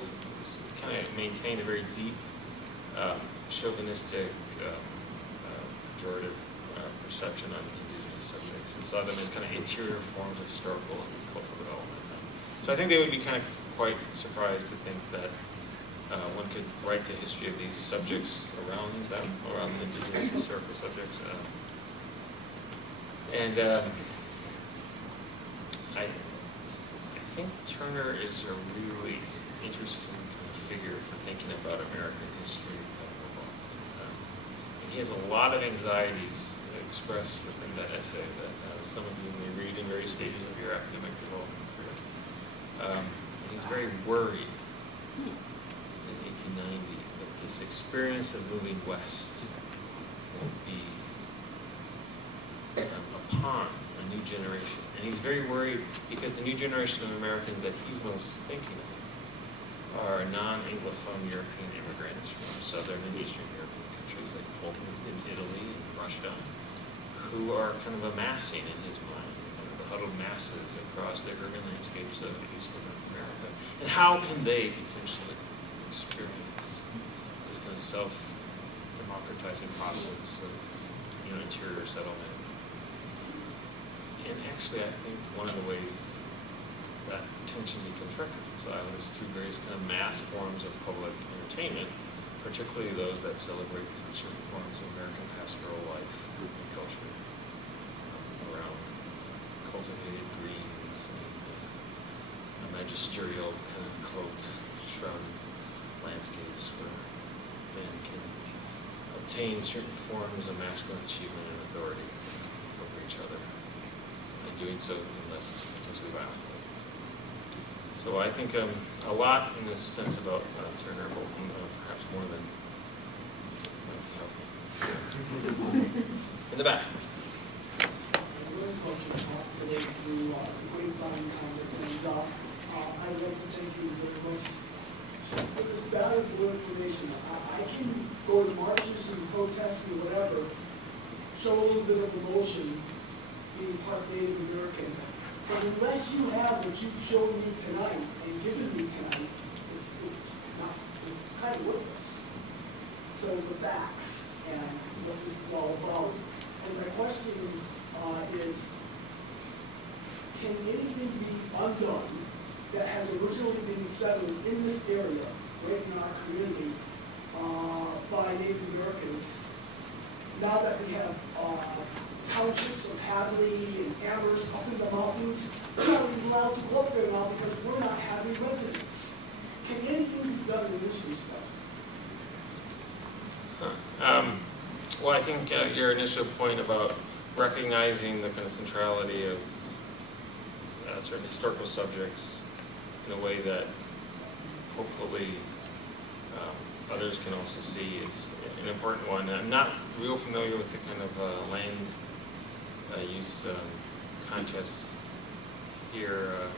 kind of maintained a very deep chauvinistic, pejorative perception on indigenous subjects, and saw them as kind of interior forms of historical and cultural development. So I think they would be kind of quite surprised to think that one could write the history of these subjects around them, around indigenous historical subjects. I think Turner is a really interesting kind of figure for thinking about American history overall. And he has a lot of anxieties expressed within that essay that some of you may read in various stages of your academic development career. And he's very worried in 1890 that this experience of moving west will be upon a new generation. And he's very worried because the new generation of Americans that he's most thinking of are non-Anglophone European immigrants from southern and eastern European countries like Poland and Italy and Russia, who are kind of amassing in his mind, kind of the huddled masses across the urban landscapes of eastern North America. And how can they potentially experience this kind of self-democratizing process of interior settlement? And actually, I think one of the ways that tension becomes reconciled is through various kind of mass forms of public entertainment, particularly those that celebrate certain forms of American pastoral life and culture around cultivated greens and magisterial kind of cloaked, shrouded landscapes where men can obtain certain forms of masculine achievement and authority over each other, and doing so in less potentially violent ways. So I think a lot in this sense about Turner, perhaps more than might be healthy. In the back. I'd like to thank you very much for this valuable information. I can go to marches and protests and whatever, show a little bit of emotion, being part Native American. But unless you have what you've shown me tonight and given me tonight, it's kind of worthless. So the facts and what this is all about. And my question is, can anything be undone that has originally been settled in this area, right in our community, by Native Americans, now that we have townships of Hadley and Amherst up in the mountains, we're not even allowed to go up there now because we're not having residents. Can anything be done in this respect? Well, I think your initial point about recognizing the kind of centrality of certain historical subjects in a way that hopefully others can also see is an important one. I'm not real familiar with the kind of land use contests here,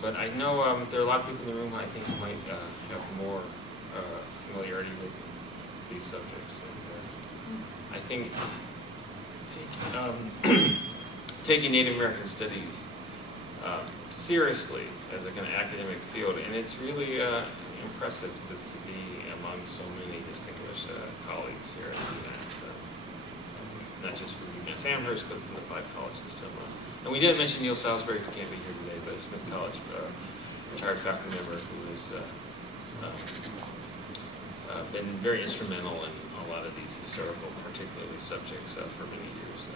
but I know there are a lot of people in the room I think who might have more familiarity with these subjects. And I think taking Native American studies seriously as a kind of academic field, and it's really impressive to be among so many distinguished colleagues here at UMass, not just from UMass Amherst, but from the 5 college system. And we didn't mention Neil Salisbury, who can't be here today, but Smith College retired faculty member who has been very instrumental in a lot of these historical, particularly subjects for many years.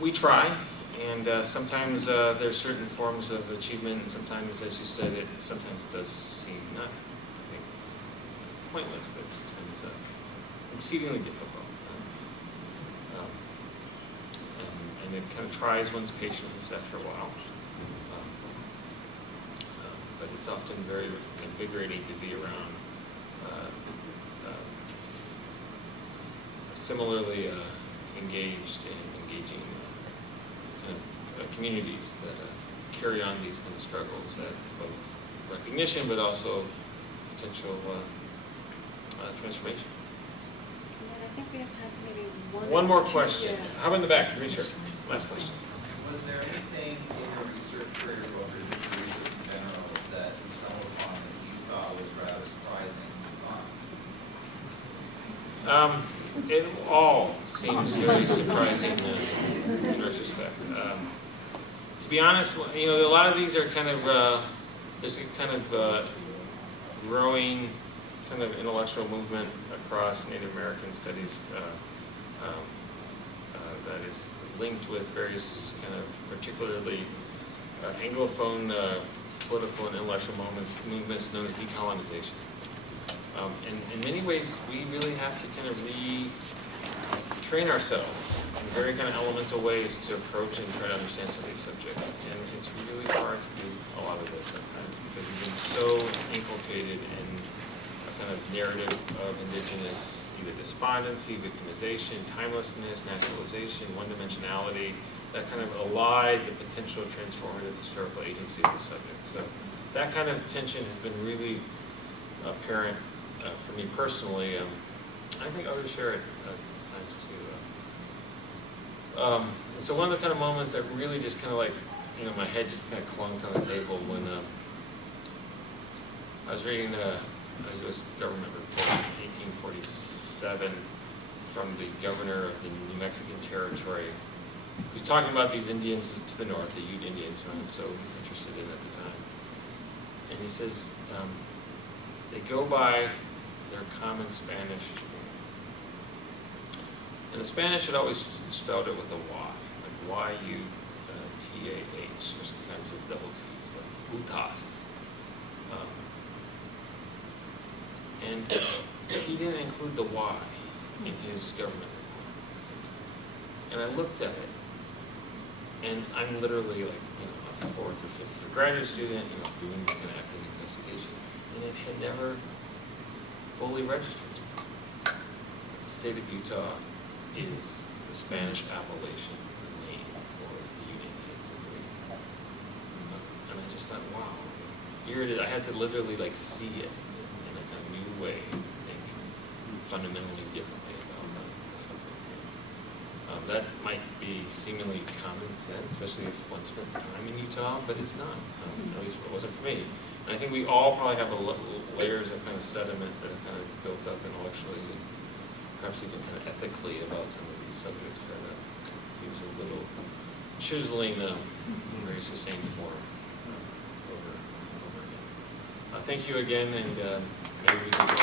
We try, and sometimes there's certain forms of achievement, and sometimes, as you said, it sometimes does seem not, I think, pointless, but sometimes exceedingly difficult. And it kind of tries one's patience after a while. But it's often very invigorating to be around similarly engaged and engaging kind of communities that carry on these kind of struggles at both recognition but also potential transformation. And I think we have time for maybe one more question. How about in the back? Research. Last question. Was there anything in your research career or your research in general that you stumbled upon that you thought was rather surprising and fun? It all seems very surprising in retrospect. To be honest, you know, a lot of these are kind of there's a kind of growing kind of intellectual movement across Native American studies that is linked with various kind of particularly Anglophone political and intellectual movements known as decolonization. And in many ways, we really have to kind of retrain ourselves in very kind of elemental ways to approach and try to understand some of these subjects. And it's really hard to do a lot of this sometimes because we've been so inculcated in a kind of narrative of indigenous either despondency, victimization, timelessness, naturalization, one-dimensionality, that kind of elide the potential transformative historical agency of the subject. So that kind of tension has been really apparent for me personally. I think others share it at times too. So one of the kind of moments that really just kind of like, you know, my head just kind of clunked on the table when I was reading a U.S. government report in 1847 from the governor of the New Mexican Territory, He was talking about these Indians to the north, the Ute Indians, who I'm so interested in at the time. And he says, they go by their common Spanish name. And the Spanish had always spelled it with a Y, like Y-U-T-A-H, or sometimes with double T's, like Utas. And he didn't include the Y in his government report. And I looked at it, and I'm literally like, you know, a 4th or 5th year graduate student, you know, doing these kind of academic investigations, and it had never fully registered. The state of Utah is the Spanish appellation name for the Ute Indians of the region. And I just thought, wow, here it is. I had to literally like see it in a kind of new way to think fundamentally differently about something. That might be seemingly common sense, especially if one spent time in Utah, but it's not. At least it wasn't for me. And I think we all probably have layers of kind of sediment that are kind of built up intellectually and perhaps even kind of ethically about some of these subjects that could use a little chiseling in very sustained form over and over again. Thank you again, and maybe we can go